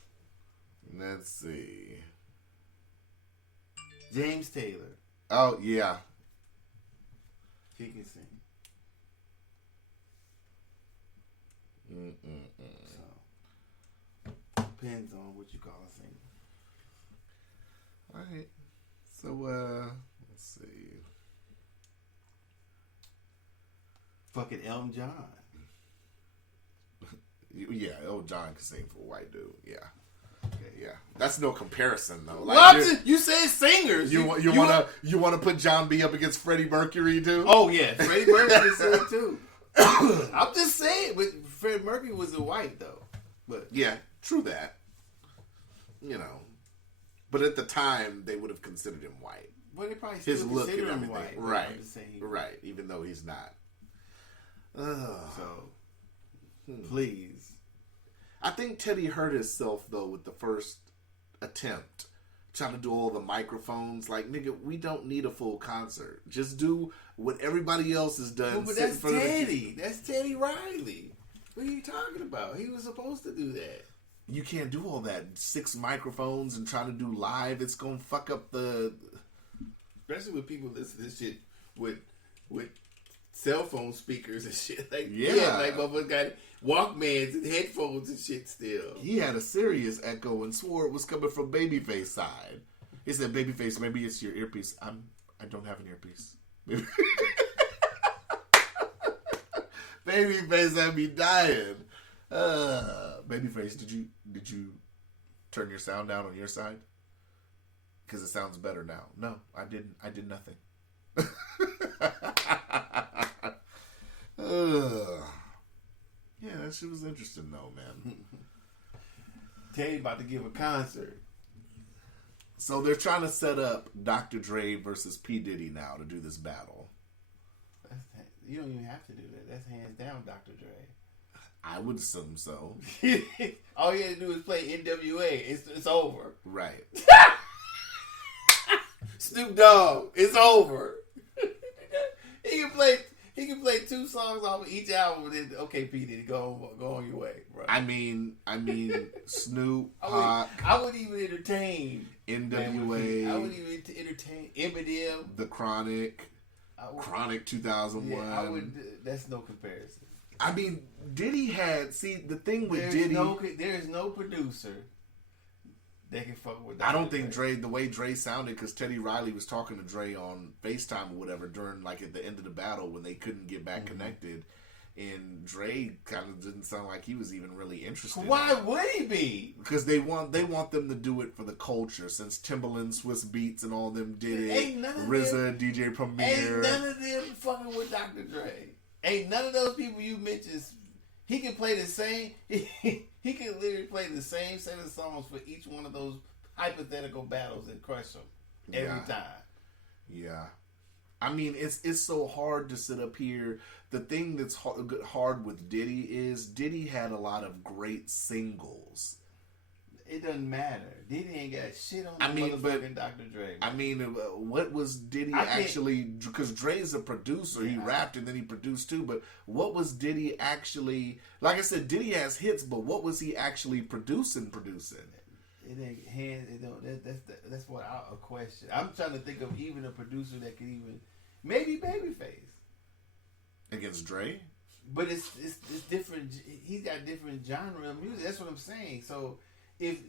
Let's see. James Taylor. Oh yeah. He can sing. So depends on what you call a singer. All right. So let's see. Fucking Elton John. Yeah, old John can sing for a white dude. Yeah. Okay. Yeah. That's no comparison though. Like What? You said singers. You want to put John B up against Freddie Mercury too? Oh yeah, Freddie Mercury sing too. I'm just saying, but Freddie Mercury was a white though. But yeah, true that. You know, but at the time they would have considered him white. Well, they probably His still look consider and him everything, white. right? I'm just saying Right, even though he's not. So, please. I think Teddy hurt himself though with the first attempt, trying to do all the microphones. Like, nigga, we don't need a full concert. Just do what everybody else has done. Well, but that's Teddy. That's Teddy Riley. What are you talking about? He was supposed to do that. You can't do all that. 6 microphones and try to do live. It's gonna fuck up the. Especially with people listen to this shit with cell phone speakers and shit. Like, Yeah. like motherfuckers got Walkmans and headphones and shit still. He had a serious echo and swore it was coming from Babyface side. He said, "Babyface, maybe it's your earpiece." I don't have an earpiece. Babyface had me dying. Babyface, did you turn your sound down on your side? Because it sounds better now. No, I didn't. I did nothing. Yeah, that shit was interesting though, man. Teddy about to give a concert. So they're trying to set up Dr. Dre versus P. Diddy now to do this battle. You don't even have to do that. That's hands down Dr. Dre. I would assume so. All you had to do is play NWA. It's over. Right. Snoop Dogg. It's over. He can play 2 songs off of each album, and then okay, P Diddy, go on your way, bro. I mean, Snoop, I would even entertain NWA. I would even entertain Eminem, The Chronic, Chronic 2001. Yeah, I would. That's no comparison. I mean, Diddy had the thing with There's Diddy. There is no producer that can fuck with. I don't think Dre, the way Dre sounded, because Teddy Riley was talking to Dre on FaceTime or whatever during like at the end of the battle when they couldn't get back connected, and Dre kind of didn't sound like he was even really interested. Why would he be? Because they want them to do it for the culture. Since Timbaland, Swiss Beats, and all them did it, Ain't none of RZA, DJ Premier, ain't none of them fucking with Dr. Dre. Ain't none of those people you mentioned. He can play the same. He can literally play the same set of songs for each one of those hypothetical battles and crush them every time. Yeah, I mean it's so hard to sit up here. The thing that's hard with Diddy is Diddy had a lot of great singles. It doesn't matter. Diddy ain't got shit on motherfucking Dr. Dre. I mean, what was Diddy actually? Because Dre's a producer. He rapped and then he produced too. But what was Diddy actually? Like I said, Diddy has hits, but what was he actually producing? It ain't hands. It don't. That's what a question. I'm trying to think of even a producer that could even maybe Babyface against Dre. But it's different. He's got different genre of music. That's what I'm saying. So. If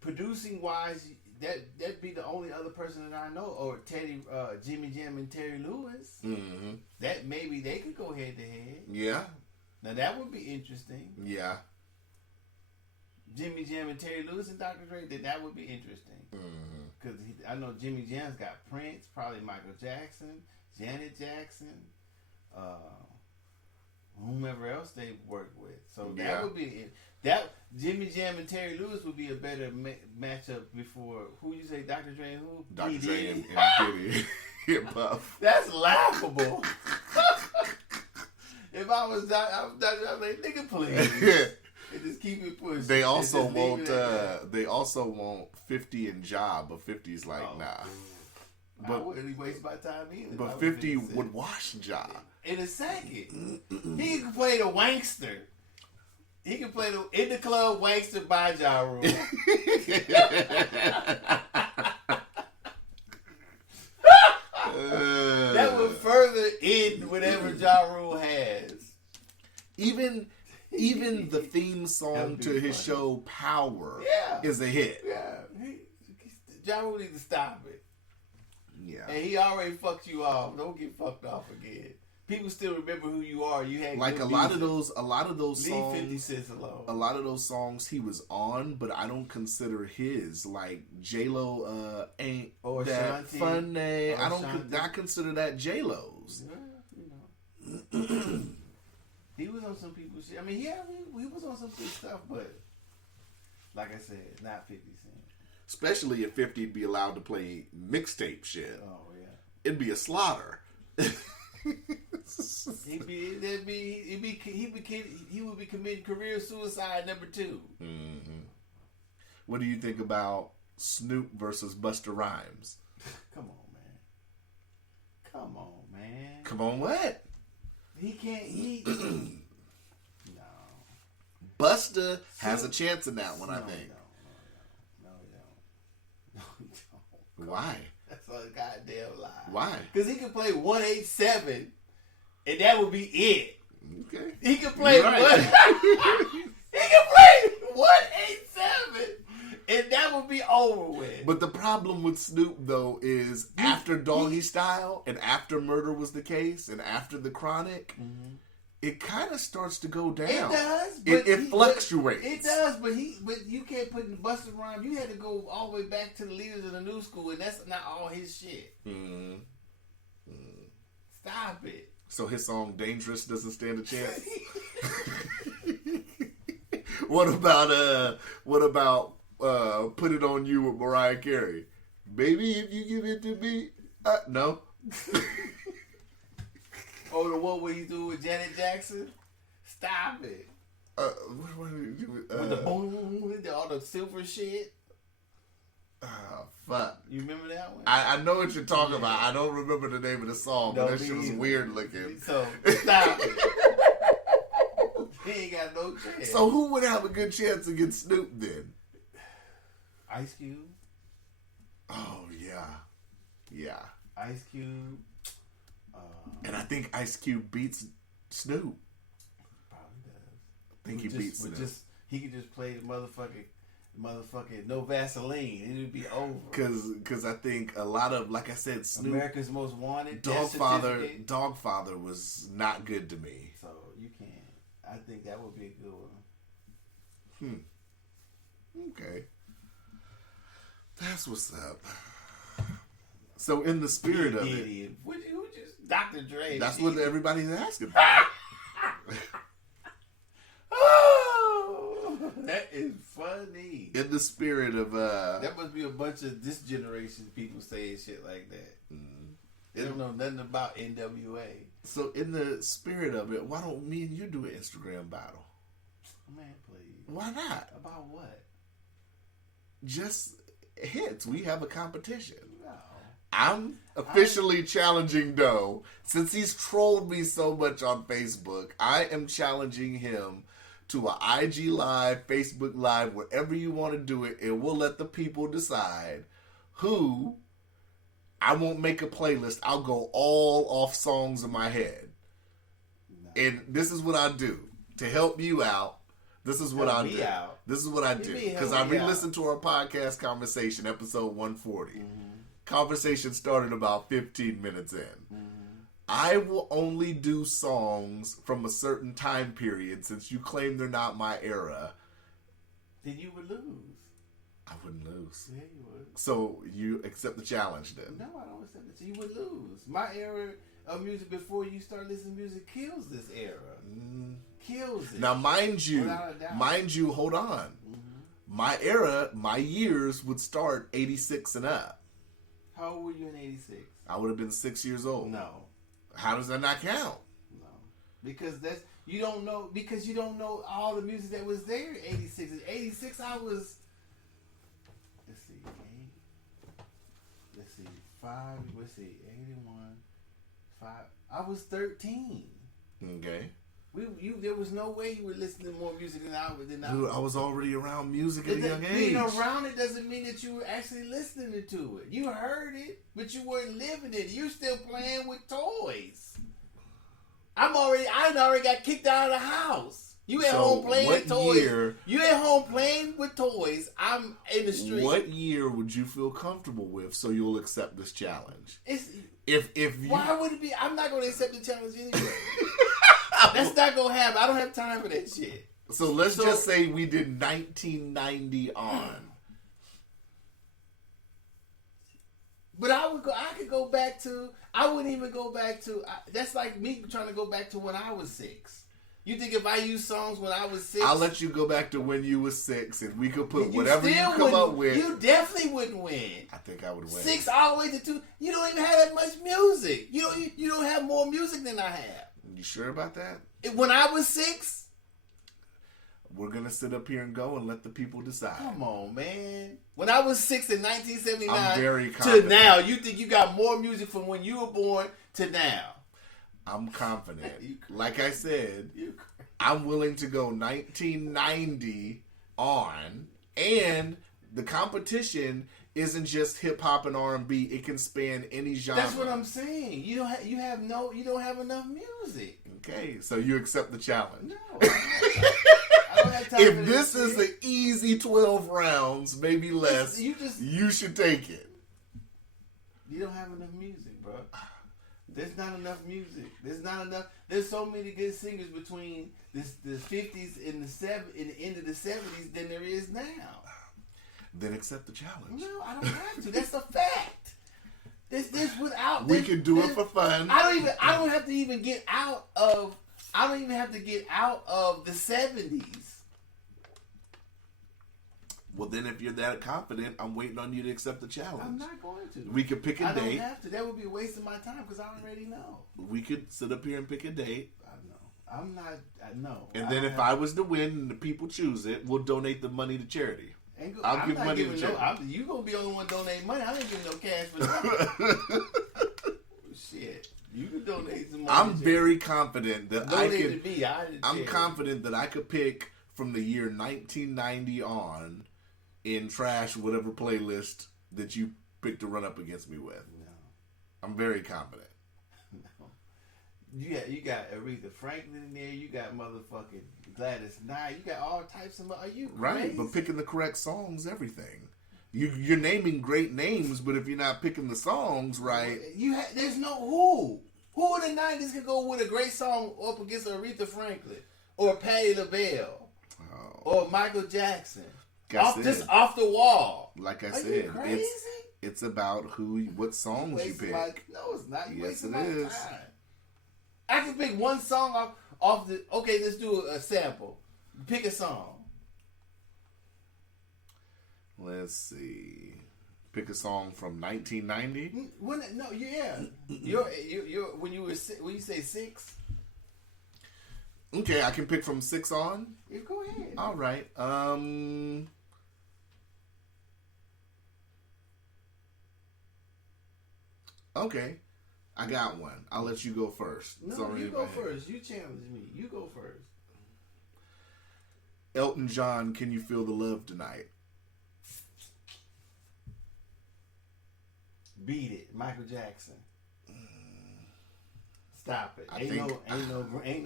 producing wise, that'd be the only other person that I know, or Teddy, Jimmy Jam, and Terry Lewis. Mm-hmm. That maybe they could go head to head. Yeah. Now that would be interesting. Yeah. Jimmy Jam and Terry Lewis and Dr. Dre, then that would be interesting. Because I know Jimmy Jam's got Prince, probably Michael Jackson, Janet Jackson, whomever else they work with. So that would be that. Jimmy Jam and Terry Lewis would be a better matchup before who you say Dr. Dre and who? Dr. Dre and Diddy. Hip Puff. That's laughable. If I was Dr. I'm like, nigga, please. And just keep it pushing. They also want 50 and Ja, but 50's like nah. But I wouldn't waste my time either. But 50 would wash Ja in a second. He can play the wankster. He can play the In the Club wankster by Ja Rule. That would further end whatever Ja Rule has. Even the theme song to his show Power is a hit. Yeah. Ja Rule needs to stop it. Yeah. And he already fucked you off. Don't get fucked off again. People still remember who you are. You had like a lot of those songs. Leave 50 Cents alone. A lot of those songs he was on, but I don't consider his. Like J-Lo ain't or that Shanti, funny. I don't. Shanti. I consider that J-Lo's. Yeah, you know. He was on some people's shit. I mean, yeah, he was on some good stuff, but like I said, not 50 Cent. Especially if 50'd be allowed to play mixtape shit. Oh yeah, it'd be a slaughter. He would be committing career suicide number 2. Mm-hmm. What do you think about Snoop versus Busta Rhymes? Come on, man. Come on, what? He can't. No. Busta has a chance in that one, I think. No, he don't. Why? That's a goddamn lie. Why? Because he can play 187, and that would be it. Okay. He can play right. He can play 187, and that would be over with. But the problem with Snoop though is after Doggy Style and after Murder Was the Case and after The Chronic, it kind of starts to go down. It does. It fluctuates. It does, but you can't put in Busta Rhymes. You had to go all the way back to the leaders of the new school, and that's not all his shit. Stop it. So his song "Dangerous" doesn't stand a chance. What about "Put It On You" with Mariah Carey? Baby, if you give it to me, no. Oh, the one where you do with Janet Jackson? Stop it. What do you do with the boom, all the silver shit. Fuck. You remember that one? I know what you're talking about. I don't remember the name of the song, but that shit was weird looking. So, stop it. He ain't got no chance. So who would have a good chance against Snoop then? Ice Cube. Oh, yeah. Yeah. Ice Cube. And I think Ice Cube beats Snoop. Probably does. I think he beats Snoop. He could just play the motherfucking No Vaseline. It would be over. Because I think a lot of, like I said, Snoop. America's Most Wanted. Dogfather was not good to me. So you can't. I think that would be a good one. Okay. That's what's up. So in the spirit of it. Who just Dr. Dre. That's what everybody's asking. Oh, that is funny. In the spirit of that must be a bunch of this generation people saying shit like that. They don't know nothing about NWA. So in the spirit of it, why don't me and you do an Instagram battle? Man, please. Why not? About what? Just hits. We have a competition. No. I'm officially challenging Doe. Since he's trolled me so much on Facebook, I am challenging him to an IG Live, Facebook Live, whatever you want to do it, and we'll let the people decide who. I won't make a playlist. I'll go all off songs in my head. No. And this is what I do. To help you out, this is what I do. This is what I do. Because I re-listened to our podcast conversation, episode 140. Conversation started about 15 minutes in. I will only do songs from a certain time period since you claim they're not my era. then you would lose. I wouldn't lose. Yeah, you would. So you accept the challenge then? No, I don't accept it. So you would lose. My era of music before you start listening to music kills this era. Kills it. Now, mind you, Without a doubt. hold on. My era, my years would start 86 and up. How old were you in 86? I would have been 6 years old. No. How does that not count? No. Because you don't know all the music that was there in 86. In 86 I was, let's see, 81, 5. I was 13. Okay. There was no way you were listening to more music than I was. Dude, I was already around music at a young age. Being around it doesn't mean that you were actually listening to it. You heard it, but you weren't living it. You're still playing with toys. I already got kicked out of the house. You at home playing with toys. You at home playing with toys. I'm in the street. What year would you feel comfortable with so you'll accept this challenge? Why would it be? I'm not going to accept the challenge anyway. That's not going to happen. I don't have time for that shit. So let's just say we did 1990 on. But I could go back to. I wouldn't even go back to. That's like me trying to go back to when I was 6. You think if I use songs when I was 6, I'll let you go back to when you were 6, and we could put whatever you come up with. You definitely wouldn't win. I think I would win. 6 all the way to 2. You don't even have that much music. You don't have more music than I have. You sure about that? When I was 6. We're going to sit up here and go and let the people decide. Come on, man. When I was 6 in 1979 I'm very confident. to now, you think you got more music from when you were born to now? I'm confident. Like I said, I'm willing to go 1990 on, and the competition isn't just hip hop and R&B. It can span any genre. That's what I'm saying. You don't have enough music. Okay, so you accept the challenge. No. I don't have time if for this is an easy 12 rounds, maybe less, you should take it. You don't have enough music, bro. There's not enough music. There's not enough. There's so many good singers between the 50s and the end of the 70s than there is now. Then accept the challenge. No, I don't have to. That's a fact. This without. We can do it for fun. I don't have to even get out of. I don't even have to get out of the 70s. Well, then if you're that confident, I'm waiting on you to accept the challenge. I'm not going to. We could pick a date. I don't have to. That would be a waste of my time because I already know. We could sit up here and pick a date. I know. I'm not. I know. And then if I was to win and the people choose it, we'll donate the money to charity. I'll give money to charity. You gonna be the only one donating money. I ain't giving no cash for that. Shit. You can donate some money. I'm very confident that I'm care. confident that I could pick from the year 1990 on in trash whatever playlist that you pick to run up against me with. No. I'm very confident. No. You got Aretha Franklin in there. You got motherfucking Gladys Knight. You got all types of. Are you right? crazy? But picking the correct songs, everything. You're naming great names, but if you're not picking the songs right, there's no who in the 90s can go with a great song up against Aretha Franklin or Patti LaBelle or Michael Jackson. Just off the wall. Like I Are said, you crazy? it's about what songs you pick. No, it's not. You yes, it my is. time. I can pick one song off the. Okay, let's do a sample. Pick a song. Let's see. Pick a song from 1990. When you say 6. Okay, I can pick from 6 on. Yeah, go ahead. All right. Okay, I got one. I'll let you go first. No, you go first. You challenge me. You go first. Elton John, Can You Feel the Love Tonight? Beat It, Michael Jackson. Stop it. Ain't no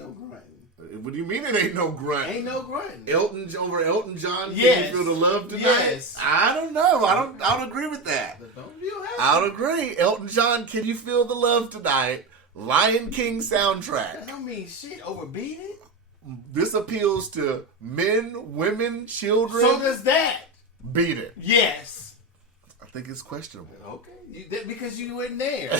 grunting. What do you mean it ain't no grunt? Ain't no grunting. Elton John, yes. Can You Feel the Love Tonight? Yes. I don't know. I don't agree with that. I don't agree. Elton John, Can You Feel the Love Tonight? Lion King soundtrack. That don't mean shit over Beat It. This appeals to men, women, children. So does that. Beat It. Yes. I think it's questionable. Okay. Because you weren't there.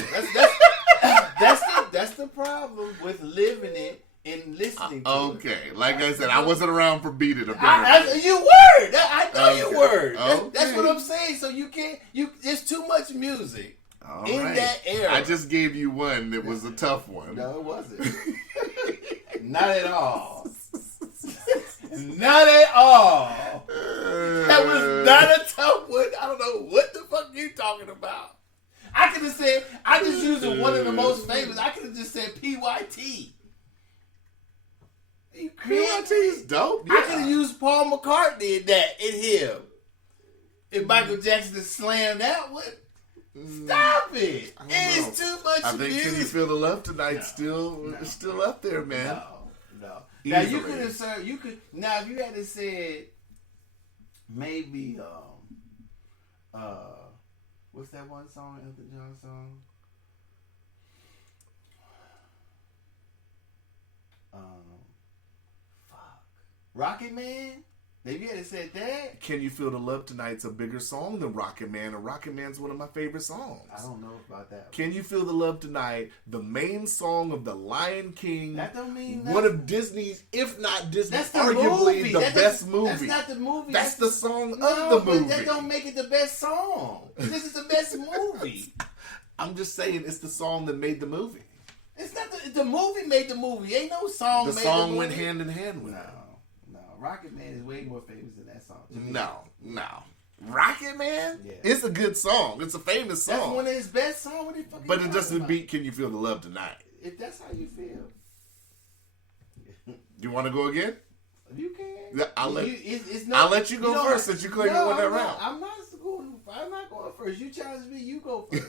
That's the problem with living it and listening to it. Okay. Like I said, I wasn't around for Beat It. Apparently. You were. I know you were. Okay. That's what I'm saying. So you can't. There's too much music in that era. I just gave you one that was a tough one. No, it wasn't. Not at all. Not at all. That was not a tough one. I don't know what the fuck you talking about. I could have said, I just used one of the most famous. I could have just said PYT. You PYT is dope. Yeah. I could have used Paul McCartney in that, in him. If Michael Jackson had slammed that one. Stop it! It's too much I think music. Can You Feel the Love Tonight still up there, man. No. Easily. Now you could have said now if you had to say maybe what's that one song, Elton John song? Rocket Man? Maybe you had to said that. Can You Feel the Love Tonight's a bigger song than Rocket Man, and Rocket Man's one of my favorite songs. I don't know about that one. Can You Feel the Love Tonight, the main song of The Lion King, that don't mean one of Disney's, if not Disney's, that's the arguably movie. the best movie. That's not the movie. That's the song no, of the movie. But that don't make it the best song. This is the best movie. I'm just saying it's the song that made the movie. It's not the movie made the movie. Ain't no song the made song the movie. went hand in hand with it. No. Rocket Man is way more famous than that song. No. Rocket Man? Yeah. It's a good song. It's a famous song. That's one of his best songs. What the fuck but it doesn't beat Can You Feel the Love Tonight. If that's how you feel. You want to go again? You can. Yeah, I'll let you go first since you claim you won that round. I'm not going first. You challenge me, you go first.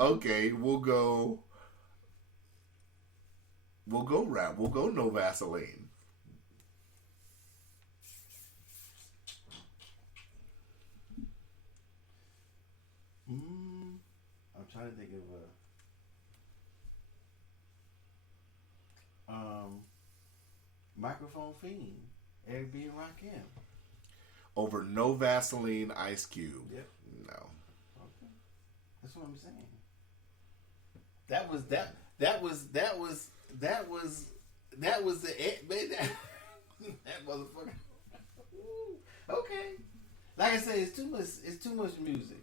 Okay, we'll go rap. We'll go No Vaseline. I'm trying to think of a Microphone Fiend, Eric B. and Rakim. Over No Vaseline, Ice Cube. Yep. No. Okay. That's what I'm saying. That was the that motherfucker. Okay. Like I said, it's too much music.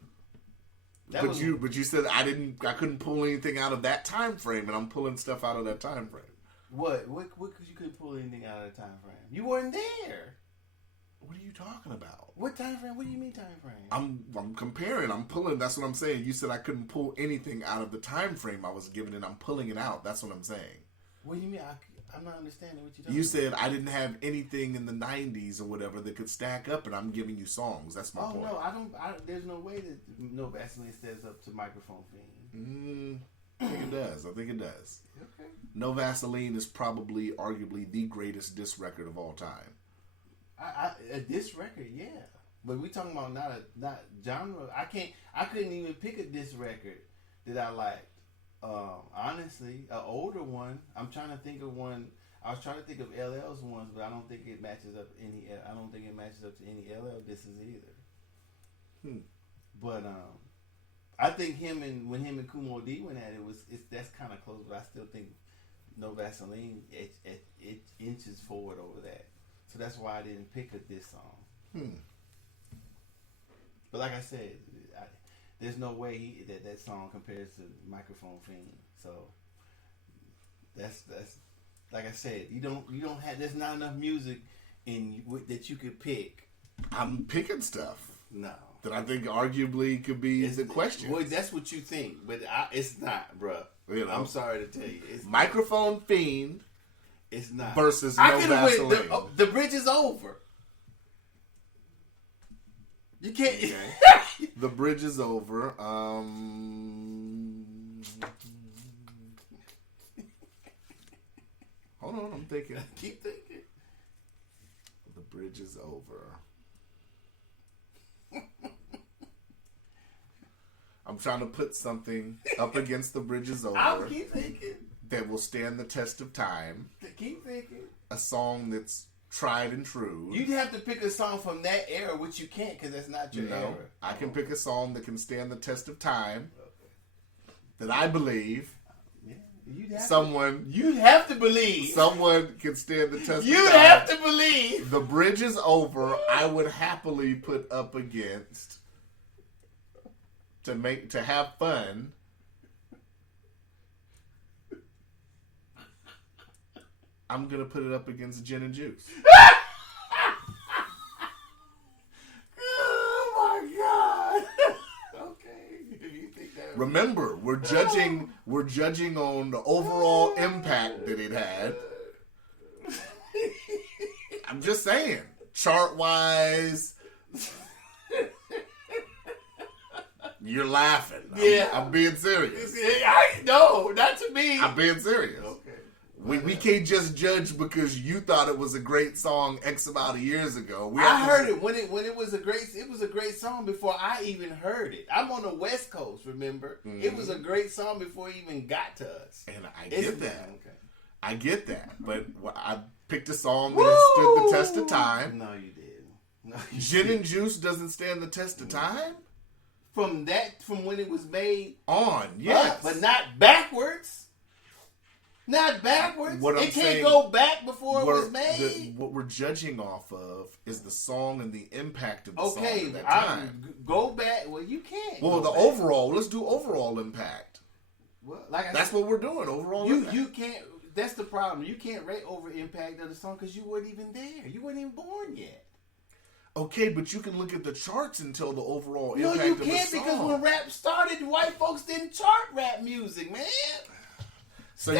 But you said I couldn't pull anything out of that time frame, and I'm pulling stuff out of that time frame. What you couldn't pull anything out of the time frame? You weren't there. What are you talking about? What time frame? What do you mean time frame? I'm comparing. I'm pulling. That's what I'm saying. You said I couldn't pull anything out of the time frame I was given, and I'm pulling it out. That's what I'm saying. What do you mean? I'm not understanding what you're talking You about. said I didn't have anything in the 90s or whatever that could stack up, and I'm giving you songs. That's my point. No, I don't. There's no way that No Vaseline stands up to Microphone Fiend. I think it does. Okay. No Vaseline is probably, arguably, the greatest diss record of all time. This record, yeah, but we talking about not genre. I couldn't even pick a diss record that I liked. Honestly, an older one. I'm trying to think of one. I was trying to think of LL's ones, but I don't think it matches up any. I don't think it matches up to any LL disses either. But I think when him and Kumo D went at it, that's kind of close. But I still think No Vaseline it inches forward over that. So that's why I didn't pick this song. But like I said, there's no way that song compares to Microphone Fiend. So that's like I said, you don't have. There's not enough music that you could pick. I'm picking stuff. No. That I think arguably could be the question. Well, that's what you think, but it's not, bruh. You know? I'm sorry to tell you, it's Microphone Fiend. It's not versus No Vaseline. The bridge is over. You can't. Okay. The bridge is over. Hold on, I'm thinking. Keep thinking. The bridge is over. I'm trying to put something up against the bridges over. I'll keep thinking. That will stand the test of time. Keep thinking. A song that's tried and true. You'd have to pick a song from that era, which you can't because that's not your era. I can pick a song that can stand the test of time. That I believe. You'd have to believe someone can stand the test of time. You'd have to believe. The Bridge Is Over, I would happily put up against to have fun. I'm gonna put it up against Gin and Juice. Oh my God. Okay. If you think that Remember, we're judging on the overall impact that it had. I'm just saying, chart wise, you're laughing. Yeah, I'm being serious. I know, not to me. I'm being serious. Okay. We can't just judge because you thought it was a great song X amount of years ago. I heard it when it was a great song before I even heard it. I'm on the West Coast, remember? Mm-hmm. It was a great song before it even got to us. And I get that. Okay. I get that. But I picked a song that stood the test of time. No, you didn't. No, Gin and Juice doesn't stand the test of time? From when it was made on, yes. But not backwards. Not backwards. It can't go back before it was made. What we're judging off of is the song and the impact of the song at that time. Go back. Well, you can't. Well, overall. Let's do overall impact. Well, that's what we're doing. Overall impact. You can't. That's the problem. You can't rate over impact of the song because you weren't even there. You weren't even born yet. Okay, but you can look at the charts and tell the overall impact of the song. No, you can't because when rap started, white folks didn't chart rap music, man. So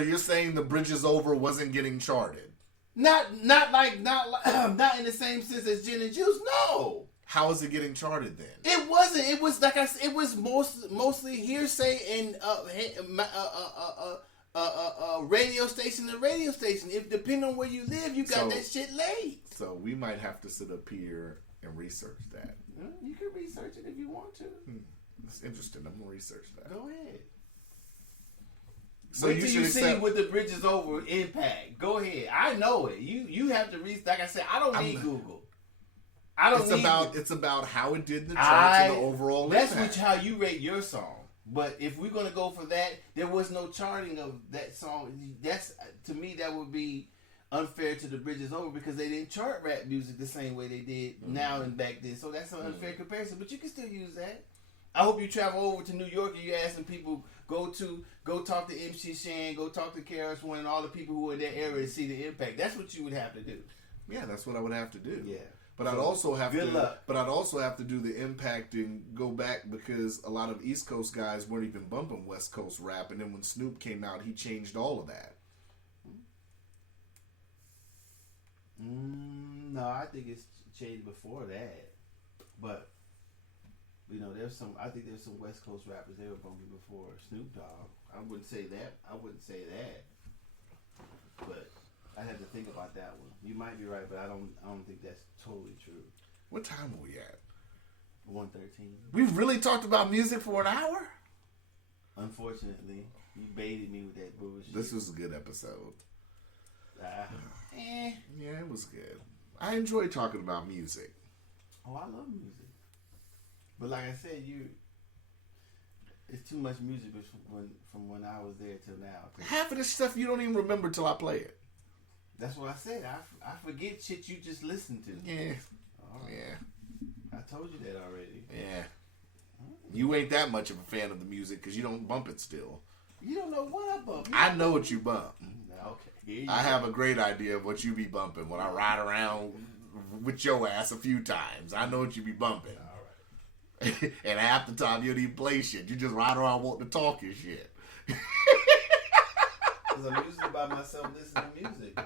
you're saying the Bridge Is Over wasn't getting charted? Not in the same sense as Gin and Juice. No. How is it getting charted then? It wasn't. It was like I said. It was mostly hearsay and radio station to radio station. If depending on where you live, you got that shit laid. So we might have to sit up here and research that. You can research it if you want to. That's interesting. I'm gonna research that. Go ahead. So wait till you see what the Bridge Is Over impact. Go ahead. I know it. You have to read. Like I said, I don't need Google. It's about how it did in the charts and the overall impact. That's how you rate your song. But if we're gonna go for that, there was no charting of that song. That's to me that would be unfair to the Bridge Is Over because they didn't chart rap music the same way they did now and back then. So that's an unfair comparison. But you can still use that. I hope you travel over to New York and you're asking people go talk to MC Shan, go talk to KRS One and all the people who are in that area to see the impact. That's what you would have to do. Yeah, that's what I would have to do. Yeah. But I'd also have to do the impact and go back because a lot of East Coast guys weren't even bumping West Coast rap, and then when Snoop came out, he changed all of that. No, I think it's changed before that. But I think there's some West Coast rappers they were bumping before Snoop Dogg. I wouldn't say that. But I had to think about that one. You might be right, but I don't think that's totally true. What time are we at? 1:13. We've really talked about music for an hour? Unfortunately, you baited me with that bullshit. This was a good episode. Yeah, it was good. I enjoy talking about music. Oh, I love music. But like I said, it's too much music from when I was there till now. Half of this stuff you don't even remember till I play it. That's what I said. I forget shit you just listened to. Yeah. Right. Yeah. I told you that already. Yeah. You ain't that much of a fan of the music because you don't bump it still. You don't know what I bump. I know what you bump. Okay. I have a great idea of what you be bumping when I ride around with your ass a few times. I know what you be bumping. All right. And half the time you don't even play shit. You just ride around wanting to talk and shit. Because I'm usually by myself listening to music.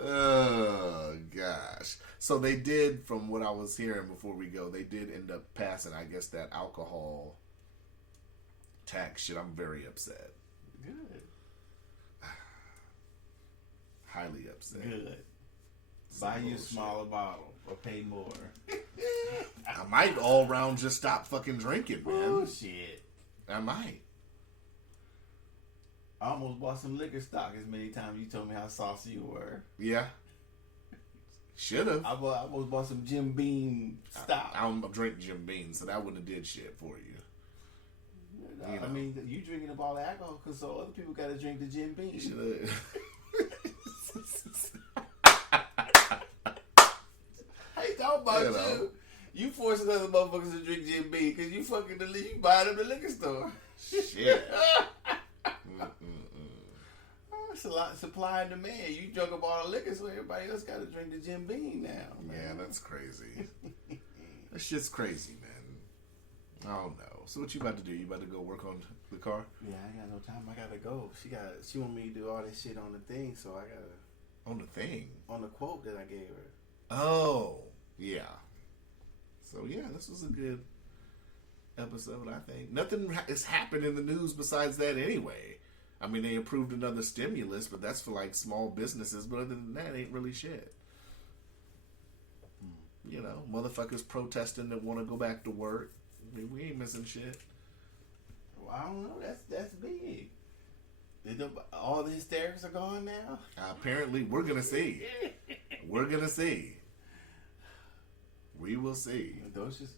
Oh, gosh. So they did, from what I was hearing before we go, they did end up passing, I guess, that alcohol tax shit. I'm very upset. Good. Highly upset. Good. Buy you a smaller bottle or pay more. I might all round just stop fucking drinking, man. Oh, shit. I might. I almost bought some liquor stock as many times you told me how saucy you were. Yeah. Should have. I almost bought some Jim Beam stock. I don't drink Jim Beam, so that wouldn't have did shit for you. I mean, you drinking up all the alcohol because so other people got to drink the Jim Beam. You should have. I ain't talking about you. You forcing other motherfuckers to drink Jim Beam because you fucking you buy it at the liquor store. Shit. It's a lot supply and demand. You drunk up all the liquor, so everybody else got to drink the Jim Beam now. Man. Yeah, that's crazy. That shit's crazy, man. I don't know. So what you about to do? You about to go work on the car? Yeah, I ain't got no time. I gotta go. She want me to do all this shit on the thing, so I gotta On the thing? on the quote that I gave her. Oh, yeah. So yeah, this was a good episode, I think. Nothing has happened in the news besides that anyway. I mean, they approved another stimulus, but that's for like small businesses. But other than that, ain't really shit. You know, motherfuckers protesting that want to go back to work. I mean, we ain't missing shit. Well, I don't know. That's big. All the hysterics are gone now? Apparently, we're gonna see. We're gonna see. We will see. Those just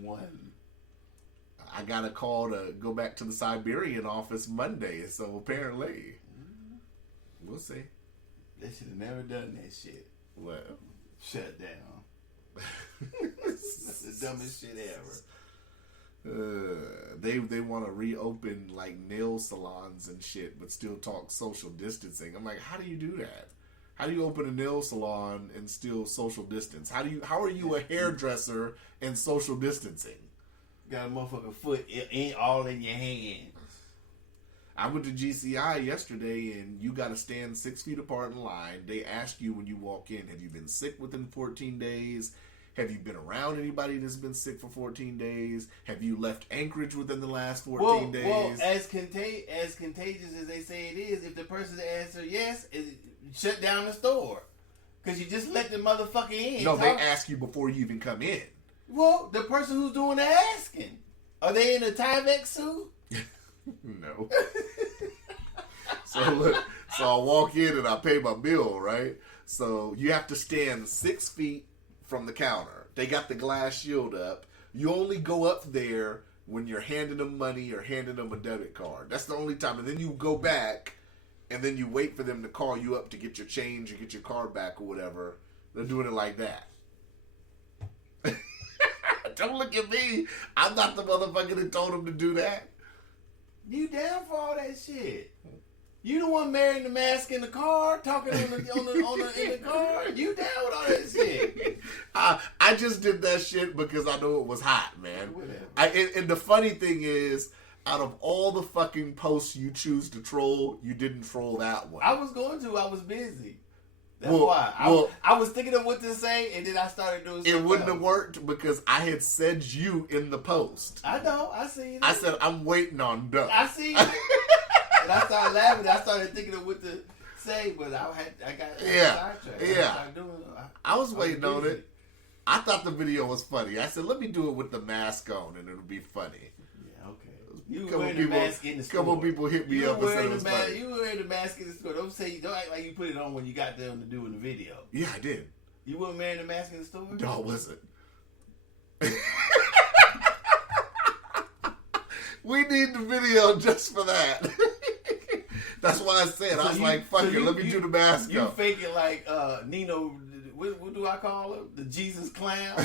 one. I got a call to go back to the Siberian office Monday, so apparently, we'll see. They should have never done that shit. Well, Shut down. That's the dumbest shit ever. They want to reopen like nail salons and shit, but still talk social distancing. I'm like, how do you do that? How do you open a nail salon and still social distance? How are you a hairdresser and social distancing? Got a motherfucking foot all in your hand. I went to GCI yesterday, and you got to stand 6 feet apart in line. They ask you when you walk in, have you been sick within 14 days? Have you been around anybody that's been sick for 14 days? Have you left Anchorage within the last 14 days? Well, as contagious as they say it is, if the person answer yes, shut down the store. Because you just let the motherfucker in. No, they ask you before you even come in. Well, the person who's doing the asking, are they in a Tyvek suit? No. So I walk in and I pay my bill, right? So you have to stand 6 feet from the counter. They got the glass shield up. You only go up there when you're handing them money or handing them a debit card. That's the only time. And then you go back and then you wait for them to call you up to get your change or get your card back or whatever. They're doing it like that. Don't look at me. I'm not the motherfucker that told him to do that. You down for all that shit? You the one wearing the mask in the car, talking in the car. You down with all that shit? I just did that shit because I knew it was hot, man. And the funny thing is, out of all the fucking posts you choose to troll, you didn't troll that one. I was going to. I was busy. That's why. I was thinking of what to say, and then I started doing something It wouldn't have worked because I had said you in the post. I know. I see it. I said, I'm waiting on Duck. I see it. And I started laughing. I started thinking of what to say, but I got sidetracked. I was waiting on it. I thought the video was funny. I said, let me do it with the mask on, and it'll be funny. Yeah, okay. You were wearing the mask in the store. Couple people hit me up and said it was funny. You were wearing the mask in the store. Don't act like you put it on when you got them to do in the video. Yeah, I did. You weren't wearing the mask in the store? No, I wasn't. We need the video just for that. That's why I said, I was like, fuck it, let me do the mask You faking like Nino, what do I call him? The Jesus Clown?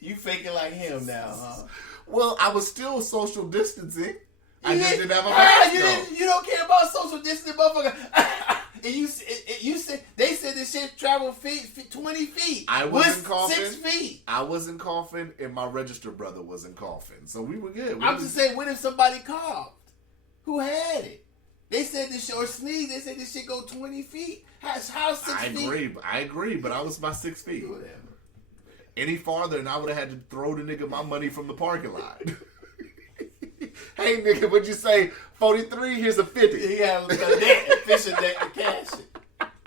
You faking like him now, huh? Well, I was still social distancing. I just didn't have a mask on. You don't care about social distancing, motherfucker. And you said they said this shit traveled 20 feet. I wasn't coughing. 6 feet. I wasn't coughing, and my registered brother wasn't coughing, so we were good. I'm just saying, what if somebody coughed? Who had it? They said this shit, or sneeze. They said this shit go 20 feet. How 6 feet? I agree, but I was about 6 feet. Whatever. Any farther, and I would have had to throw the nigga my money from the parking lot. Hey, nigga, what'd you say? 43? Here's a 50. He had a net, fishing net to cash it.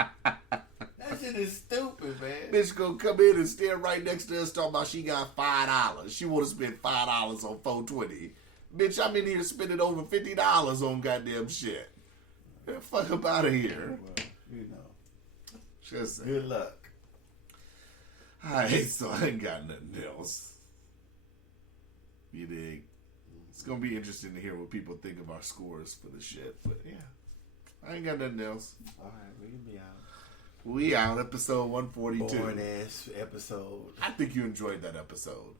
That shit is stupid, happen, man. Bitch gonna come in and stand right next to us talking about she got $5. She wanna spend $5 on 420. Bitch, I'm in here spending over $50 on goddamn shit. Get the fuck up out of here. Well, you know. Just saying. Good luck. Alright, so I ain't got nothing else. You dig? It's gonna be interesting to hear what people think of our scores for the shit. But yeah, I ain't got nothing else. All right, we can be out. We out, episode 142. Boring ass episode. I think you enjoyed that episode.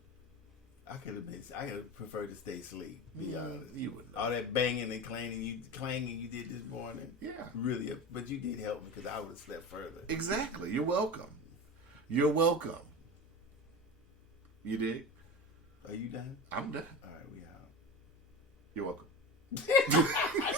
I could have preferred to stay asleep. Be honest. You would. All that banging and clanging you did this morning. Yeah. Really, but you did help me because I would have slept further. Exactly. You're welcome. You're welcome. You dig? Are you done? I'm done. All right, we out. You're welcome.